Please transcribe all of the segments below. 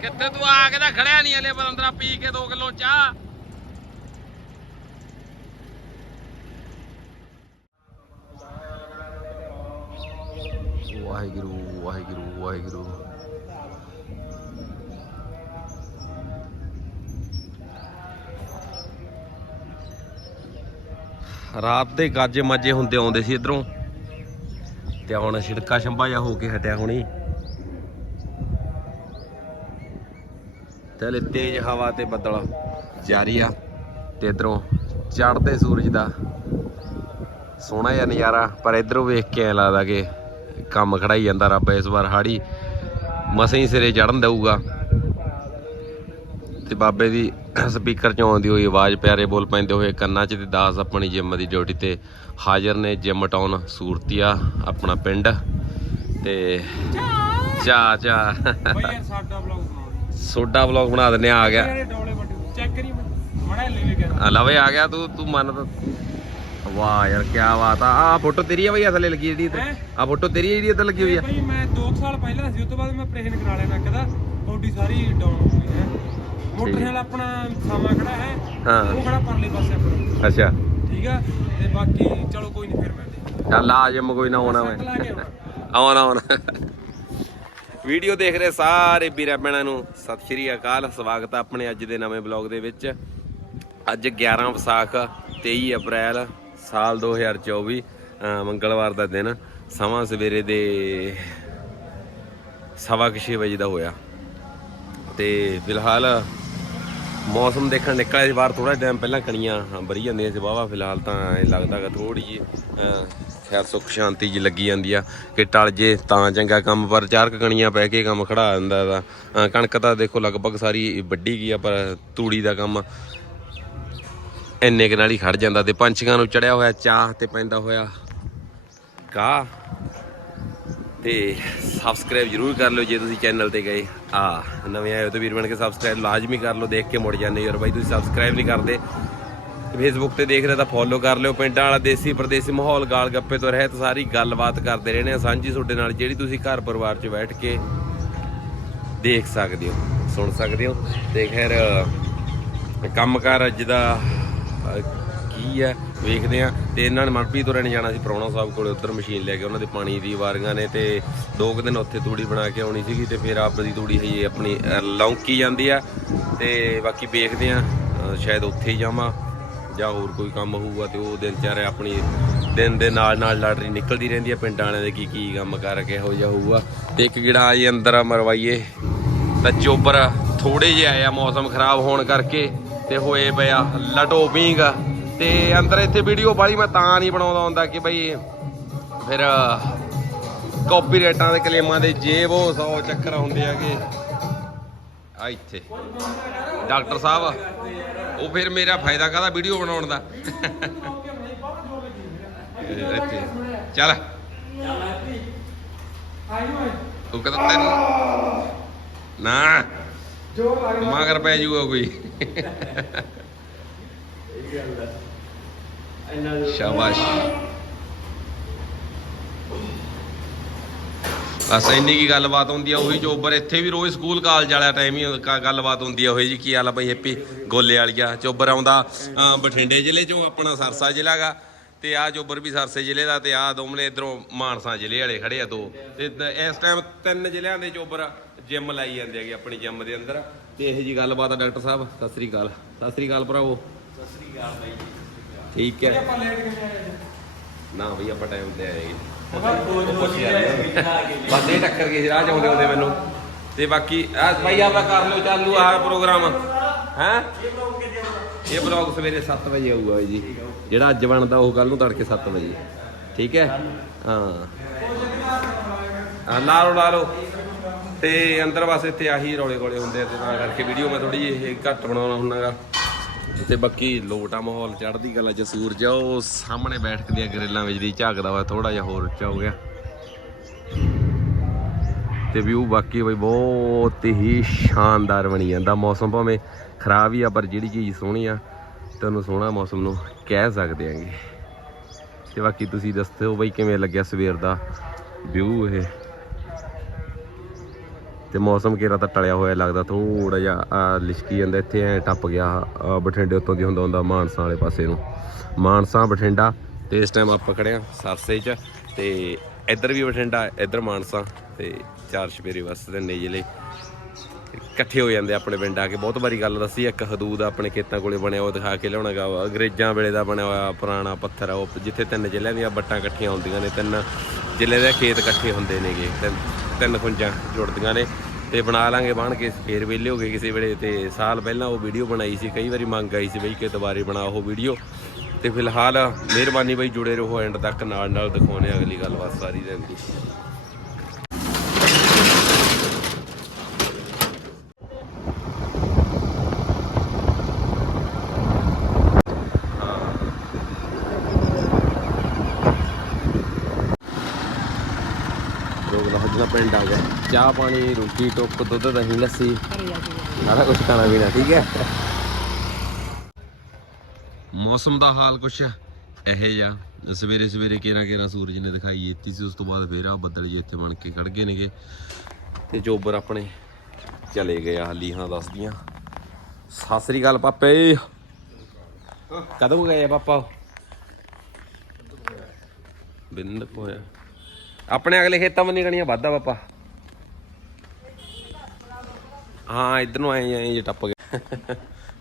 ਕਿੱਥੇ ਤੂੰ ਆ ਕੇ ਤਾਂ ਖੜਿਆ ਨਹੀਂ ਹਲੇ ਬਲੰਦਰਾ ਪੀ ਕੇ 2 ਕਿਲੋ ਚਾਹ। ਵਾਹਿਗੁਰੂ ਵਾਹਿਗੁਰੂ ਵਾਹਿਗੁਰੂ। ਰਾਤ ਦੇ ਗਾਜੇ ਮਾਜੇ ਹੁੰਦੇ ਆਉਂਦੇ ਸੀ ਇਧਰੋਂ। ਤੇ ਹੁਣ ਛਿੜਕਾ ਛੰਬਾ ਜਾ ਹੋ ਕੇ ਹਟਿਆ ਹੁਣੀ। ਤੇ ਹਲੇ ਤੇਜ਼ ਹਵਾ ਤੇ ਬੱਦਲ ਜਾਰੀ ਆ ਤੇ ਇਧਰੋਂ ਚੜ੍ਹਦੇ ਸੂਰਜ ਦਾ ਸੋਹਣਾ ਜਿਹਾ ਨਜ਼ਾਰਾ ਪਰ ਇਧਰੋਂ ਵੇਖ ਕੇ ਐ ਲੱਗਦਾ ਕਿ ਕੰਮ ਖੜਾਈ ਜਾਂਦਾ ਰੱਬ ਇਸ ਵਾਰ ਹਾੜੀ ਮਸਾਂ ਹੀ ਸਿਰੇ ਚੜਨ ਦਊਗਾ। ਤੇ ਬਾਬੇ ਦੀ ਸਪੀਕਰ ਚੋਂ ਆਉਂਦੀ ਹੋਈ ਆਵਾਜ਼ ਪਿਆਰੇ ਬੋਲ ਪੈਂਦੇ ਹੋਏ ਕੰਨਾਂ 'ਚ ਤੇ ਦਾਸ ਆਪਣੀ ਜਿਮ ਦੀ ਡਿਊਟੀ ਤੇ ਹਾਜ਼ਰ ਨੇ ਜਿਮ ਟਾਊਨ ਸੂਰਤੀਆ ਆਪਣਾ ਪਿੰਡ ਤੇ ਯਾਰ ਸਾਡਾ ਵਲੌਗ ਬਣਾਉਣਾ ਸੋਡਾ ਵਲੌਗ ਬਣਾ ਦਿੰਨੇ ਆ ਗਿਆ। ਚੈੱਕ ਕਰੀ ਮੜਾ ਲੈ ਲੈ ਗਿਆ ਆ। ਲਵੇ ਆ ਗਿਆ ਤੂੰ ਤੂੰ ਮੰਨ ਤਾਂ। ਵਾਹ ਯਾਰ ਕੀ ਬਾਤ ਆ। ਆ ਫੋਟੋ ਤੇਰੀ ਆ ਬਈ ਥੱਲੇ ਲੱਗੀ ਜਿਹੜੀ? ਆ ਫੋਟੋ ਤੇਰੀ ਜਿਹੜੀ ਇੱਧਰ ਲੱਗੀ ਹੋਈ ਆ। ਬਈ ਮੈਂ 2 ਸਾਲ ਪਹਿਲਾਂ ਸੀ ਉਸ ਤੋਂ ਬਾਅਦ ਮੈਂ ਆਪਰੇਸ਼ਨ ਕਰਾ ਲਿਆ ਨੱਕ ਦਾ। ਬੋਡੀ ਸਾਰੀ ਡਾਊਨ ਹੋ ਗਈ ਹੈ। ਮੋਟਰਸਾਈਕਲ ਆਪਣਾ ਸਾਮਾ ਖੜਾ ਹੈ। ਹਾਂ। ਉਹ ਖੜਾ ਪਰਲੇ ਪਾਸੇ ਆਪਣਾ। ਅੱਛਾ। ਠੀਕ ਆ? ਤੇ ਬਾਕੀ ਚਲੋ ਕੋਈ ਨਹੀਂ ਫਿਰ ਮੈਂ ਚੱਲ ਆ ਜਿਮ ਕੋਈ ਨਾ ਆਉਣਾ ਮੈਂ। ਆਉਣਾ ਆਉਣਾ। ਵੀਡੀਓ ਦੇਖ ਰਹੇ ਸਾਰੇ ਵੀਰਾਂ ਭੈਣਾਂ ਨੂੰ। ਸਤਿ ਸ਼੍ਰੀ ਅਕਾਲ, ਸਵਾਗਤ ਹੈ ਆਪਣੇ ਅੱਜ ਦੇ ਨਵੇਂ ਬਲੌਗ ਦੇ ਵਿੱਚ। ਅੱਜ 11 ਵਿਸਾਖ 23 ਅਪ੍ਰੈਲ, ਸਾਲ 2024 ਅਹ ਮੰਗਲਵਾਰ ਦਾ ਦਿਨ। ਸਮਾਂ ਸਵੇਰੇ ਦੇ ਸਵਾ ਕੁ ਛੇ ਵਜੇ ਦਾ ਹੋਇਆ। ਤੇ ਫਿਲਹਾਲ ਮੌਸਮ ਦੇਖਣ ਨਿਕਲਿਆ ਸੀ, ਬਾਹਰ ਥੋੜਾ ਟਾਈਮ ਪਹਿਲਾਂ ਕਣੀਆਂ ਬਰੀ ਜਾਂਦੀਆਂ ਸੀ, ਵਾਹਵਾ ਫਿਲਹਾਲ ਤਾਂ ਇਹ ਲੱਗਦਾ ਕਿ ਥੋੜੀ ਜੀ ਖੈਰ ਸੁੱਖ ਸ਼ਾਂਤੀ ਜੀ ਲੱਗੀ ਜਾਂਦੀ ਆ ਕਿ ਟਲ ਜੇ ਤਾਂ ਚੰਗਾ ਕੰਮ, ਪਰ ਚਾਰ ਕਣੀਆਂ ਪੈ ਕੇ ਕੰਮ ਖੜਾ ਦਿੰਦਾ ਦਾ ਕਣਕ ਤਾਂ ਦੇਖੋ ਲਗਭਗ ਸਾਰੀ ਵੱਢੀ ਗਈ ਆ, ਪਰ ਤੂੜੀ ਦਾ ਕੰਮ ਇੰਨੇ ਕੁ ਨਾਲ ਹੀ ਖੜ ਜਾਂਦਾ ਤੇ ਪੰਛੀਆਂ ਨੂੰ ਚੜਿਆ ਹੋਇਆ ਚਾਹ ਤੇ ਪੈਂਦਾ ਹੋਇਆ ਕਾ ਤੇ ਸਬਸਕ੍ਰਾਈਬ ਜਰੂਰ ਕਰ ਲਿਓ ਜੇ ਤੁਸੀਂ ਚੈਨਲ ਤੇ ਗਏ। ਆ, ਨਵੇਂ ਆਏ ਹੋ ਤਾਂ ਵੀਰ ਬਣ ਕੇ ਸਬਸਕ੍ਰਾਈਬ ਲਾਜ਼ਮੀ ਕਰ ਲਓ, ਦੇਖ ਕੇ ਮੁੜ ਜਾਂਦੇ ਯਾਰ ਬਾਈ, ਤੁਸੀਂ ਸਬਸਕ੍ਰਾਈਬ ਨਹੀਂ ਕਰਦੇ। ਫੇਸਬੁੱਕ ਤੇ ਦੇਖ ਰਹੇ ਤਾਂ ਫੋਲੋ ਕਰ ਲਿਓ। ਪਿੰਡਾਂ ਵਾਲਾ ਦੇਸੀ ਪ੍ਰਦੇਸੀ ਮਾਹੌਲ ਗਾਲ ਗੱਪੇ ਤੋਂ ਰਹਿਤ ਸਾਰੀ ਗੱਲਬਾਤ ਕਰਦੇ ਰਹਿੰਦੇ ਆ ਸਾਂਝੀ ਤੁਹਾਡੇ ਨਾਲ ਜਿਹੜੀ ਤੁਸੀਂ ਘਰ ਪਰਿਵਾਰ 'ਚ ਬੈਠ ਕੇ ਦੇਖ ਸਕਦੇ ਹੋ, ਸੁਣ ਸਕਦੇ ਹੋ। ਤੇ ਖੈਰ ਕੰਮਕਾਰ ਅੱਜ ਦਾ ਕੀ ਹੈ, ਵੇਖਦੇ ਆ ਤੇ ਇਹਨਾਂ ਨੇ ਮਨਪ੍ਰੀਤ ਹੋਰਾਂ ਨੇ ਜਾਣਾ ਸੀ ਪ੍ਰਾਹੁਣਾ ਸਾਹਿਬ ਕੋਲੇ, ਉੱਧਰ ਮਸ਼ੀਨ ਲੈ ਕੇ ਉਹਨਾਂ ਦੇ ਪਾਣੀ ਦੀ ਵਾਰੀਆਂ ਨੇ ਤੇ ਦੋ ਕੁ ਦਿਨ ਉੱਥੇ ਤੂੜੀ ਬਣਾ ਕੇ ਆਉਣੀ ਸੀਗੀ ਤੇ ਫਿਰ ਆਪ ਦੀ ਤੂੜੀ ਹਜੇ ਆਪਣੀ ਲੌਂਕੀ ਜਾਂਦੀ ਆ। ਤੇ ਬਾਕੀ ਵੇਖਦੇ ਆ ਸ਼ਾਇਦ ਉੱਥੇ ਹੀ ਜਾਵਾਂ। ਜਾਂ ਹੋਰ ਕੋਈ ਕੰਮ ਹੋਊਗਾ ਤੇ ਉਹ ਦਿਨ ਚਾਰੇ ਆਪਣੀ ਦਿਨ ਦੇ ਨਾਲ ਨਾਲ ਲਾਟਰੀ ਨਿਕਲਦੀ ਰਹਿੰਦੀ ਆ ਪਿੰਡਾਂ ਵਾਲਿਆਂ ਦੇ ਕੀ ਕੀ ਕੰਮ ਕਰਕੇ ਇਹੋ ਜਿਹਾ ਹੋਊਗਾ। ਤੇ ਇੱਕ ਜਿਹੜਾ ਆਈ ਅੰਦਰ ਮਰਵਾਈਏ, ਤਾਂ ਚੋਬਰ ਥੋੜੇ ਜਿਹੇ ਆਏ ਆ, ਮੌਸਮ ਖਰਾਬ ਹੋਣ ਕਰਕੇ ਤੇ ਹੋਏ ਪਿਆ ਲਟੋਪਿੰਗ ਤੇ ਅੰਦਰ ਇੱਥੇ ਵੀਡੀਓ ਬਾਲੀ ਮੈਂ ਤਾਂ ਨਹੀਂ ਬਣਾਉਂਦਾ ਹੁੰਦਾ ਕਿ ਬਈ ਫਿਰ ਕਾਪੀਰਾਈਟਾਂ ਦੇ ਕਲੇਮਾਂ ਦੇ ਜੇਬ ਉਹ 100 ਚੱਕਰ ਹੁੰਦੇ ਆਗੇ ਆ ਇੱਥੇ। ਡਾਕਟਰ ਸਾਹਿਬ, ਉਹ ਫਿਰ ਮੇਰਾ ਫਾਇਦਾ ਕਾਹਦਾ ਵੀਡੀਓ ਬਣਾਉਣ ਦਾ? ਇੱਥੇ। ਚੱਲ। ਤੂੰ ਕਹਿੰਦਾ ਤੈਨੂੰ ਨਾ। ਮਗਰ ਪੈ ਜੂਗਾ ਕੋਈ। ਸ਼ਾਬਾਸ਼। ਬਸ ਇੰਨੀ ਕੀ ਗੱਲਬਾਤ ਹੁੰਦੀ ਆ ਉਹੀ ਚੋਬਰ ਇੱਥੇ ਵੀ ਰੋਜ਼ ਸਕੂਲ ਕਾਲਜ ਵਾਲਾ ਟਾਈਮ ਹੀ ਕ- ਗੱਲਬਾਤ ਹੁੰਦੀ ਆ ਉਹੀ ਜੀ ਕੀ ਹਾਲ ਆ ਬਈ ਹੈਪੀ ਗੋਲੇ ਵਾਲੀਆ ਚੋਬਰ ਆਉਂਦਾ ਅ, ਬਠਿੰਡੇ ਜ਼ਿਲ੍ਹੇ ਚੋਂ ਆਪਣਾ ਸਰਸਾ ਜ਼ਿਲ੍ਹਾ ਗਾ ਤੇ ਆ ਚੋਬਰ ਵੀ ਸਰਸੇ ਜ਼ਿਲ੍ਹੇ ਦਾ ਤੇ ਆ ਦੋਮਲੇ ਇਧਰੋਂ ਮਾਨਸਾ ਜ਼ਿਲ੍ਹੇ ਵਾਲੇ ਖੜੇ ਆ ਦੋ ਤੇ ਤ- ਇਸ ਟਾਈਮ ਤਿੰਨ ਜ਼ਿਲ੍ਹਿਆਂ ਦੇ ਚੋਬਰ ਜਿਮ ਲਾਈ ਜਾਂਦੇ ਹੈਗੇ ਆਪਣੀ ਜਿਮ ਦੇ ਅੰਦਰ ਤੇ ਇਹ ਜੀ ਗੱਲਬਾਤ ਆ ਡਾਕਟਰ ਸਾਹਿਬ ਸਤਿ ਸ੍ਰੀ ਅਕਾਲ ਸਤਿ ਸ੍ਰੀ ਅਕਾਲ ਭਰਾਵੋ। ਸਤਿ ਸ੍ਰੀ ਅਕਾਲ ਬਾਈ ਠੀਕ ਹੈ। ਨਾ ਬਈ ਆਪਾਂ ਟਾਈਮ ਤੇ ਆਏ ਬਸ ਇਹ ਟੱਕਰ ਗਏ ਸੀ, ਰਾਹ ਚਾਉਂਦੇ ਹੁੰਦੇ ਮੈਨੂੰ। ਤੇ ਬਾਕੀ ਆ ਭਾਈ ਆਪਦਾ ਕਰ ਲਿਓ ਚਾਲੂ ਆਹ ਪ੍ਰੋਗਰਾਮ। ਹੈ? ਇਹ ਬਲੌਗ ਸਵੇਰੇ 7 ਵਜੇ ਆਊਗਾ ਜੀ। ਜਿਹੜਾ ਅੱਜ ਬਣਦਾ ਉਹ ਕੱਲ ਨੂੰ ਤੜਕੇ 7 ਵਜੇ। ਠੀਕ ਹੈ? ਹਾਂ। ਹਾਂ ਲਾ ਲਓ ਲਾ ਲਓ। ਤੇ ਅੰਦਰ ਬਸ ਇੱਥੇ ਆਹੀ ਰੌਲੇ ਗੋਲੇ ਹੁੰਦੇ ਆ, ਤੇ ਤਾਂ ਕਰਕੇ ਵੀਡੀਓ ਮੈਂ ਥੋੜੀ ਜਿਹੀ ਘੱਟ ਬਣਾਉਣਾ ਹੁੰਨਾਗਾ ਤੇ ਬਾਕੀ ਲੋਟਾ ਮਾਹੌਲ ਚੜ੍ਹਦੀ ਕਲਾ ਚ ਸੂਰਜ ਆ, ਉਹ ਸਾਹਮਣੇ ਬੈਠ ਕੇ ਦੀਆਂ ਗਰਿੱਲਾਂ ਵਿੱਚ ਦੀ ਝਾਕਦਾ ਵਾ ਥੋੜਾ ਜਿਹਾ ਹੋਰ ਉੱਚਾ ਹੋ ਗਿਆ। ਤੇ ਵਿਊ ਬਾਕੀ ਬਈ ਬਹੁਤ ਹੀ ਸ਼ਾਨਦਾਰ ਬਣੀ ਜਾਂਦਾ ਮੌਸਮ, ਭਾਵੇਂ ਖਰਾਬ ਹੀ ਆ, ਪਰ ਜਿਹੜੀ ਚੀਜ਼ ਸੋਹਣੀ ਆ, ਤੁਹਾਨੂੰ ਸੋਹਣਾ ਮੌਸਮ ਨੂੰ ਕਹਿ ਸਕਦੇ ਆਂਗੇ। ਤੇ ਬਾਕੀ ਤੁਸੀਂ ਦੱਸੋ ਬਈ ਕਿਵੇਂ ਲੱਗਿਆ ਸਵੇਰ ਦਾ ਵਿਊ ਇਹ? ਤੇ ਮੌਸਮ ਕਿਹੜਾ ਤਾਂ ਟਲਿਆ ਹੋਇਆ ਲੱਗਦਾ ਥੋੜਾ ਜਿਹਾ ਲਿਸ਼ਕੀ ਜਾਂਦਾ, ਇੱਥੇ ਐ ਟੱਪ ਗਿਆ ਆਹ ਬਠਿੰਡੇ ਉੱਤੋਂ ਦੀ ਹੁੰਦਾ ਹੁੰਦਾ ਮਾਨਸਾ ਵਾਲੇ ਪਾਸੇ ਨੂੰ। ਮਾਨਸਾ, ਬਠਿੰਡਾ, ਤੇ ਇਸ ਟਾਈਮ ਆਪਾਂ ਖੜੇ ਆ ਸਰਸੇ 'ਚ, ਤੇ ਇੱਧਰ ਵੀ ਬਠਿੰਡਾ, ਇੱਧਰ ਮਾਨਸਾ, ਤੇ ਚਾਰ ਛਪੇਰੇ ਵਸਦੇ ਨੇ ਜ਼ਿਲ੍ਹੇ ਇਕੱਠੇ ਹੋ ਜਾਂਦੇ ਆਪਣੇ ਪਿੰਡ ਆ ਕੇ। ਬਹੁਤ ਵਾਰੀ ਗੱਲ ਦੱਸੀ, ਇੱਕ ਹਦੂਦ ਆਪਣੇ ਖੇਤਾਂ ਕੋਲੇ ਬਣਿਆ ਉਹ ਦਿਖਾ ਕੇ ਲਿਆਉਣਾ ਗਾ। ਵਾ। ਅੰਗਰੇਜ਼ਾਂ ਵੇਲੇ ਦਾ ਬਣਿਆ ਹੋਇਆ ਪੁਰਾਣਾ ਪੱਥਰ ਆ, ਉਹ ਜਿੱਥੇ ਤਿੰਨ ਜ਼ਿਲ੍ਹਿਆਂ ਦੀਆਂ ਬੱਟਾਂ ਇਕੱਠੀਆਂ ਹੁੰਦੀਆਂ ਨੇ, ਤਿੰਨ ਜ਼ਿਲ੍ਹੇ ਦੇ ਖੇਤ ਇਕੱਠੇ ਹੁੰਦੇ ਨੇਗੇ। ਤਿੰਨ ਖੁੰਜਾਂ ਜੁੜਦੀਆਂ ਨੇ ਤੇ ਬਣਾ ਲਾਂਗੇ ਬਣ ਕੇ ਫੇਰ ਵਿਹਲੇ ਹੋ ਗਏ ਕਿਸੇ ਵੇਲੇ ਤੇ ਸਾਲ ਪਹਿਲਾਂ ਉਹ ਵੀਡੀਓ ਬਣਾਈ ਸੀ, ਕਈ ਵਾਰੀ ਮੰਗ ਆਈ ਸੀ ਬਈ ਕਿ ਦੁਬਾਰੇ ਬਣਾ ਉਹ ਵੀਡੀਓ। ਤੇ ਫਿਲਹਾਲ ਮਿਹਰਬਾਨੀ ਬਈ ਜੁੜੇ ਰਹੋ ਐਂਡ ਤੱਕ ਨਾਲ ਨਾਲ ਦਿਖਾਉਣੇ ਅਗਲੀ ਗੱਲਬਾਤ ਸਾਰੀ ਦਿਨ ਦੀ ਲੋਕ ਦਾ ਹਜਣਾ ਪਿੰਡ ਆ ਗਿਆ ਚਾਹ ਪਾਣੀ ਰੋਟੀ ਟੁੱਕ ਦੁੱਧ ਦਹੀਂ ਲੱਸੀ। ਸਾਰਾ ਕੁਝ ਖਾਣਾ ਪੀਣਾ ਠੀਕ ਹੈ? ਮੌਸਮ ਦਾ ਹਾਲ ਕੁਛ ਇਹੋ ਜਿਹਾ। ਸਵੇਰੇ ਸਵੇਰੇ ਕੇਰਾ ਕੇਰਾ ਸੂਰਜ ਨੇ ਦਿਖਾਈ ਦਿੱਤੀ ਸੀ ਉਸ ਤੋਂ ਬਾਅਦ ਫੇਰ ਆ ਬੱਦਲ ਜੇ ਇੱਥੇ ਬਣ ਕੇ ਖੜ ਗਏ ਨੇਗੇ। ਤੇ ਜੋਬਰ ਆਪਣੇ ਚਲੇ ਗਏ ਆ ਲੀਹਾਂ ਦੱਸਦੀਆਂ। ਸਤਿ ਸ੍ਰੀ ਅਕਾਲ ਪਾਪੇ। ਕਦੋਂ ਗਏ ਆ ਪਾਪਾ? ਬਿੰਦ ਹੋਇਆ ਆਪਣੇ ਅਗਲੇ ਖੇਤਾਂ ਮੰਨੀ ਕਣੀਆਂ ਵਾਧਾ ਪਾਪਾ। ਹਾਂ ਇਧਰ ਨੂੰ ਆਏ ਆਏ ਜੇ ਟੱਪ ਗਏ।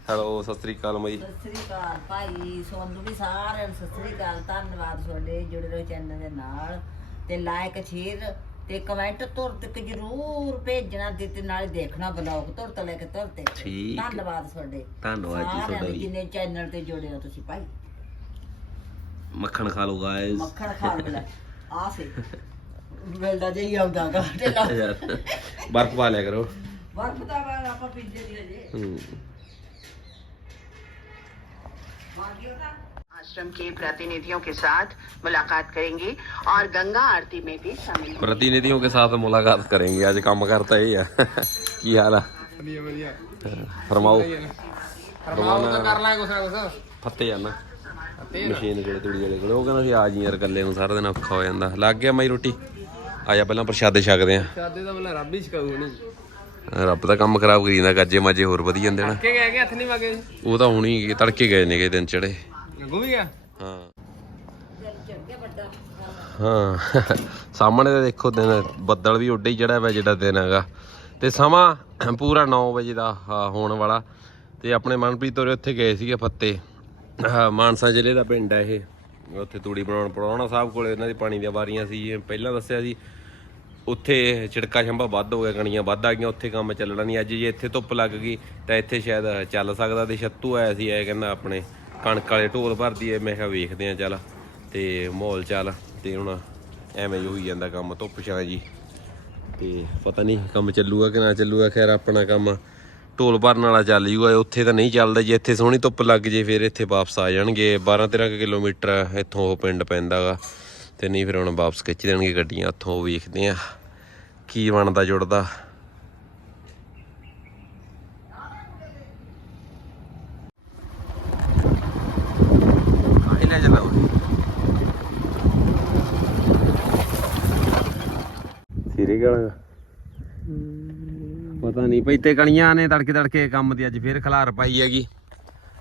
ਹੈਲੋ ਸਤਿ ਸ੍ਰੀ ਅਕਾਲ ਮਈ ਸਤਿ ਸ੍ਰੀ ਅਕਾਲ ਭਾਈ ਸੋਨੂੰ ਵੀ ਸਾਰਿਆਂ ਨੂੰ ਸਤਿ ਸ੍ਰੀ ਅਕਾਲ ਧੰਨਵਾਦ ਤੁਹਾਡੇ ਜੁੜੇ ਰਹੋ ਚੈਨਲ ਦੇ ਨਾਲ। ਤੇ ਲਾਈਕ ਸ਼ੇਅਰ ਤੇ ਕਮੈਂਟ ਤੁਰ ਤੱਕ ਜਰੂਰ ਭੇਜਣਾ ਤੇ ਤੇ ਨਾਲੇ ਦੇਖਣਾ ਬਲੌਗ ਤੁਰ ਤੋਂ ਲੈ ਕੇ ਤੁਰ ਤੇ ਠੀਕ। ਹੈ। ਧੰਨਵਾਦ ਤੁਹਾਡੇ। ਧੰਨਵਾਦ ਜੀ ਸਾਰਿਆਂ ਤੁਹਾਡਾ ਨੂੰ ਵੀ ਜਿੰਨੇ ਚੈਨਲ ਤੇ ਜੁੜੇ ਹੋ ਤੁਸੀਂ ਭਾਈ। ਮੱਖਣ ਖਾ ਲਓ ਗਾਇਸ ਮੱਖਣ ਖਾ ਲੈ ਆ ਸੇ ਮਿਲਦਾ ਜਿਹੀ ਆਉਂਦਾ ਗਾ। ਯਾਰ ਬਰਫ ਪਾ ਲਿਆ ਕਰੋ। ਵਰਫ ਦਾ ਬਾਅਦ ਆਪਾਂ ਪੀਂਦੇ ਨਹੀਂ ਅਜੇ ਹੂੰ आश्रम के प्रतिनिधियों के साथ मुलाकात करेंगे और गंगा आरती में भी शामिल होंगे। प्रतिनिधियों के साथ मुलाकात करेंगे आज काम करता ही है ਕੀ ਹਾਲ ਆ ਵਧੀਆ ਵਧੀਆ ਫਰਮਾਓ ਫਰਮਾਓ ਤਾਂ ਕਰ ਲਾਂਗੇ ਕੁਛ ਨਾ ਕੁਛ ਫੱਤੇ ਜਾਣਾ ਮਸ਼ੀਨ ਜਿਹੜੇ ਤੂੜੀ ਵਾਲੇ ਕੋਲ ਉਹ ਕਹਿੰਦਾ ਸੀ ਆ ਜੀ ਯਾਰ ਇਕੱਲੇ ਨੂੰ ਸਾਰਾ ਦਿਨ ਔਖਾ ਹੋ ਜਾਂਦਾ ਲੱਗ ਗਿਆ ਮਾਈ ਰੋਟੀ ਆ ਜਾ ਪਹਿਲਾਂ ਪ੍ਰਸ਼ਾਦੇ ਛਕਦੇ ਆ ਸਾਦੇ ਤਾਂ ਬਲਾ ਰੱਬ ਹੀ ਛਕਾਊ ਨਹੀਂ ਰੱਬ ਦਾ ਕੰਮ ਖਰਾਬ ਕਰੀ ਜਾਂਦਾ ਗੱਜੇ ਮਾਜੇ ਹੋਰ ਵਧੀ ਜਾਂਦੇ ਨੇ। ਕਿ ਗਏ ਕਿ ਹੱਥ ਨਹੀਂ ਵਗੇ? ਉਹ ਤਾਂ ਹੁਣੀ ਤੜਕੇ ਗਏ ਨੇਗੇ ਦਿਨ ਚੜੇ ਗਿਆ ਹਾਂ। ਹਾਂ। ਸਾਹਮਣੇ ਤੇ ਦੇਖੋ ਦਿਨ ਬੱਦਲ ਵੀ ਉੱਡੇ ਹੀ ਚੜਿਆ ਪਿਆ ਜਿਹੜਾ ਦਿਨ ਹੈਗਾ। ਤੇ ਸਮਾਂ ਪੂਰਾ 9 ਵਜੇ ਦਾ ਹੋਣ ਵਾਲਾ। ਤੇ ਆਪਣੇ ਮਨਪ੍ਰੀਤ ਹੋਰੇ ਉੱਥੇ ਗਏ ਸੀਗੇ ਫੱਤੇ। ਮਾਨਸਾ ਜ਼ਿਲ੍ਹੇ ਦਾ ਪਿੰਡ ਹੈ ਇਹ। ਉੱਥੇ ਤੂੜੀ ਬਣਾਉਣ ਪੜਾਉਣਾ ਸਾਹਿਬ ਕੋਲੇ ਇਹਨਾਂ ਦੀ ਪਾਣੀ ਦੀਆਂ ਵਾਰੀਆਂ ਸੀ ਇਹ ਪਹਿਲਾਂ ਦੱਸਿਆ ਸੀ। ਉੱਥੇ ਛਿੜਕਾ ਛੰਭਾ ਵੱਧ ਹੋ ਗਿਆ, ਕਣੀਆਂ ਵੱਧ ਆ ਗਈਆਂ, ਉੱਥੇ ਕੰਮ ਚੱਲਣਾ ਨਹੀਂ। ਅੱਜ ਜੇ ਇੱਥੇ ਧੁੱਪ ਲੱਗ ਗਈ, ਤਾਂ ਇੱਥੇ ਸ਼ਾਇਦ ਚੱਲ ਸਕਦਾ ਤੇ ਛੱਤੂ ਆਇਆ ਸੀ ਇਹ ਕਹਿੰਦਾ ਆਪਣੇ ਕਣਕ ਵਾਲੇ ਢੋਲ ਭਰਦੀ ਐ, ਮੈਂ ਕਿਹਾ ਵੇਖਦੇ ਆ, ਚੱਲ। ਤੇ ਮਾਹੌਲ ਚੱਲ, ਤੇ ਹੁਣ ਐਵੇਂ ਹੀ ਹੋਈ ਜਾਂਦਾ ਕੰਮ, ਧੁੱਪ ਛਾਂ ਜੀ। ਤੇ ਪਤਾ ਨਹੀਂ ਕੰਮ ਚੱਲੂਗਾ ਕਿ ਨਾ ਚੱਲੂਗਾ, ਖੈਰ ਆਪਣਾ ਕੰਮ ਢੋਲ ਭਰਨ ਵਾਲਾ ਚੱਲ ਜੂਗਾ, ਉੱਥੇ ਤਾਂ ਨਹੀਂ ਚੱਲਦਾ, ਜੇ ਇੱਥੇ ਸੋਹਣੀ ਧੁੱਪ ਲੱਗ ਜੇ, ਫਿਰ ਇੱਥੇ ਵਾਪਸ ਆ ਜਾਣਗੇ। 12 13 ਕਿਲੋਮੀਟਰ ਇੱਥੋਂ ਉਹ ਪਿੰਡ ਪੈਂਦਾਗਾ ਤੇ ਨਹੀਂ ਫਿਰ ਹੁਣ ਵਾਪਸ ਖਿੱਚ ਦੇਣਗੇ ਗੱਡੀਆਂ ਉੱਥੋਂ ਵੇਖਦੇ ਆ ਕੀ ਬਣਦਾ ਜੁੜਦਾ। ਸਿਰੇ ਗਾਲਾਂ। ਪਤਾ ਨਹੀਂ ਪਈ ਤੇ ਕਣੀਆਂ ਨੇ ਤੜਕੇ ਤੜਕੇ ਕੰਮ ਦੀ ਅੱਜ ਫੇਰ ਖਲਾਰ ਪਾਈ ਹੈਗੀ।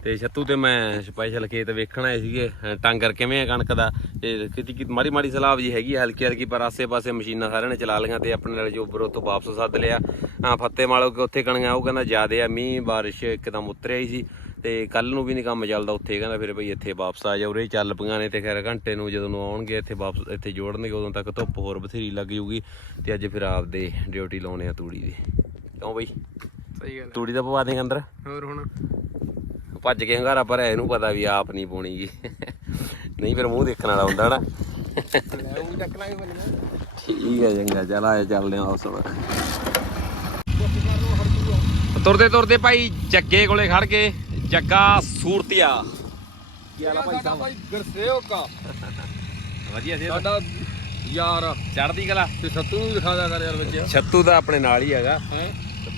ਤੇ ਛੱਤੂ ਤੇ ਮੈਂ ਸਪੈਸ਼ਲ ਖੇਤ ਵੇਖਣ ਆਏ ਸੀਗੇ ਟਾਂਗਰ ਕਿਵੇਂ ਹੈ ਕਣਕ ਦਾ ਤੇ ਕਿਤੇ ਕਿ ਮਾੜੀ ਮਾੜੀ ਸਲਾਬ ਜੀ ਹੈਗੀ ਆ, ਹਲਕੀ ਹਲਕੀ ਪਰ ਆਸੇ ਪਾਸੇ ਮਸ਼ੀਨਾਂ ਸਾਰਿਆਂ ਨੇ ਚਲਾ ਲਈਆਂ ਤੇ ਆਪਣੇ ਨਾਲ ਜੋ ਬਰੋ ਤੋਂ ਵਾਪਸ ਸੱਦ ਲਿਆ। ਹਾਂ ਫੱਤੇ ਮਾਲੋ ਕਿ ਉੱਥੇ ਕਣੀਆਂ ਉਹ ਕਹਿੰਦਾ ਜ਼ਿਆਦੇ ਆ ਮੀਂਹ ਬਾਰਿਸ਼ ਇੱਕਦਮ ਉਤਰਿਆ ਹੀ ਸੀ ਤੇ ਕੱਲ ਨੂੰ ਵੀ ਨਹੀਂ ਕੰਮ ਚੱਲਦਾ ਉੱਥੇ ਕਹਿੰਦਾ ਫਿਰ ਭਈ ਇੱਥੇ ਵਾਪਸ ਆ ਜਾ ਉਰੇ ਚੱਲ ਪਈਆਂ ਨੇ ਤੇ ਖੈਰ ਘੰਟੇ ਨੂੰ ਜਦੋਂ ਨੂੰ ਆਉਣਗੇ ਇੱਥੇ ਵਾਪਸ ਇੱਥੇ ਜੋੜਨਗੇ ਉਦੋਂ ਤੱਕ ਧੁੱਪ ਹੋਰ ਬਥੇਰੀ ਲੱਗ ਜੂਗੀ ਤੇ ਅੱਜ ਫਿਰ ਆਪਦੇ ਡਿਊਟੀ ਲਾਉਣੇ ਆ ਤੂੜੀ ਦੀ। ਕਿਉਂ ਬਈ? ਸਹੀ ਗੱਲ ਤੂੜੀ ਦਾ ਪਵਾ ਦੇਂਗੇ ਅੰਦਰ। ਹੋਰ ਹੁਣ? ਭੱਜ ਕੇ ਹੰਗਾਰਾ ਭਰਿਆ ਇਹਨੂੰ ਪਤਾ ਵੀ ਆਪ ਨਹੀਂ ਪਾਉਣੀ ਗੀ। ਨਹੀਂ ਫਿਰ ਮੂੰਹ ਦੇਖਣ ਵਾਲਾ ਹੁੰਦਾ ਨਾ ਠੀਕ ਹੈ ਚੰਗਾ ਚੱਲ ਆਏ ਚੱਲਦੇ ਆ ਉਸ ਵਕਤ ਤੁਰਦੇ ਤੁਰਦੇ ਭਾਈ ਜੱਗੇ ਕੋਲੇ ਖੜ ਕੇ ਜੱਗਾ ਸੂਰਤੀਆ। ਕੀ ਹਾਲ ਆ ਭਾਈ ਸਾਹਿਬ। ਭਾਈ ਗਰਸੇਓ ਕਾ ਵਧੀਆ ਸੀ ਸਾਡਾ ਯਾਰ। ਚੜਦੀ ਕਲਾ। ਤੇ ਸੱਤੂ ਨੂੰ ਦਿਖਾ ਦਿਆ ਕਰ ਯਾਰ ਵਿੱਚ। ਛੱਤੂ ਦਾ ਆਪਣੇ ਨਾਲ ਹੀ ਹੈਗਾ। ਹੈ?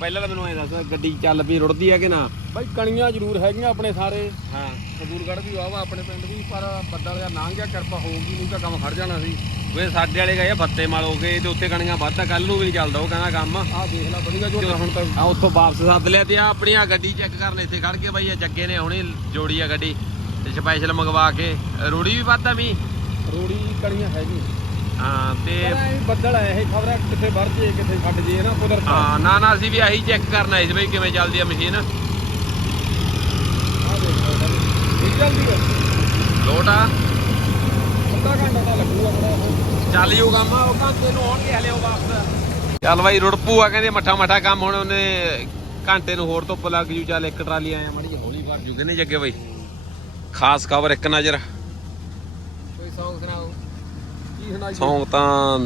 ਪਹਿਲਾਂ ਤਾਂ ਮੈਨੂੰ ਐ ਦੱਸ ਗੱਡੀ ਚੱਲ ਪਈ ਰੁੜਦੀ ਆ ਕਿ ਨਾ? ਬਾਈ ਕਣੀਆਂ ਜ਼ਰੂਰ ਹੈਗੀਆਂ ਆਪਣੇ ਸਾਰੇ। ਹਾਂ। ਖਦੂਰਗੜ੍ਹ ਵੀ ਵਾਵਾ ਆਪਣੇ ਪਿੰਡ ਵੀ ਪਰ ਬੱਦਲ ਜਾਂ ਲੰਘ ਗਿਆ ਕਿਰਪਾ ਹੋਊਗੀ ਨਹੀਂ ਤਾਂ ਕੰਮ ਖੜ ਜਾਣਾ ਸੀ। ਵੇ ਸਾਡੇ ਵਾਲੇ ਗਏ ਬੱਤੇ ਮਾਲ ਹੋ ਗਏ ਤੇ ਉੱਥੇ ਕਣੀਆਂ ਵੱਧਦਾ ਕੱਲ ਨੂੰ ਵੀ ਨਹੀਂ ਚੱਲਦਾ ਉਹ ਕਹਿੰਦਾ ਕੰਮ। ਆਹ ਦੇਖ ਲੈ ਵਧੀਆ ਝੋਨਾ ਹੁਣ ਤਾਂ। ਆ ਉੱਥੋਂ ਵਾਪਸ ਸੱਦ ਲਿਆ ਤੇ ਆ ਆਪਣੀ ਆ ਗੱਡੀ ਚੈੱਕ ਕਰਨ ਇੱਥੇ ਖੜ ਕੇ ਬਾਈ ਆ ਜੱਗੇ ਨੇ ਹੁਣੇ ਜੋੜੀ ਆ ਗੱਡੀ ਤੇ ਸਪੈਸ਼ਲ ਮੰਗਵਾ ਕੇ। ਰੂੜੀ ਵੀ ਵੱਧਦਾ ਮੀ ਰੋੜੀ ਕਣੀਆਂ ਹੈਗੀ ਹਾਂ ਤੇ ਬੱਦਲ ਐ ਇਹ ਖਬਰ ਕਿੱਥੇ ਵੜ ਜੇ ਕਿੱਥੇ ਛੱਡ ਜੇ ਨਾ ਕੁਦਰਤ ਹਾਂ ਨਾ ਨਾ ਅਸੀਂ ਵੀ ਆਹੀ ਚੈੱਕ ਕਰਨ ਆਏ ਸੀ ਬਈ ਕਿਵੇਂ ਚੱਲਦੀ ਆ ਮਸ਼ੀਨ। ਆਹ ਦੇਖ ਲੈ ਇਹ ਜਲਦੀ ਹੈ ਲੋਟ ਆ। ਅੱਧਾ ਘੰਟਾ ਤਾਂ ਲੱਗੂਗਾ ਬੜਾ ਉਹ ਚੱਲ ਜੂ ਕੰਮ ਉਹ ਘੰਟੇ ਨੂੰ ਆਉਣਗੇ ਹਲੇ ਉਹ ਵਾਪਸ। ਚੱਲ ਬਾਈ ਰੁੜਪੂ ਆ ਕਹਿੰਦੇ ਮੱਠਾ ਮੱਠਾ ਕੰਮ ਹੁਣ ਉਹਨੇ ਘੰਟੇ ਨੂੰ ਹੋਰ ਧੁੱਪ ਲੱਗ ਜੂ ਚੱਲ ਇੱਕ ਟਰਾਲੀ ਆਇਆ ਮੜੀ ਹੌਲੀ ਭਰ ਜੂ ਕਹਿੰਦੇ ਜੱਗੇ ਬਾਈ? ਖਾਸ ਖਬਰ ਇੱਕ ਨਜ਼ਰ। ਕੋਈ ਸੌਂਗ ਸੁਣਾਓ। ਕੀ ਸੌਂਗ ਤਾਂ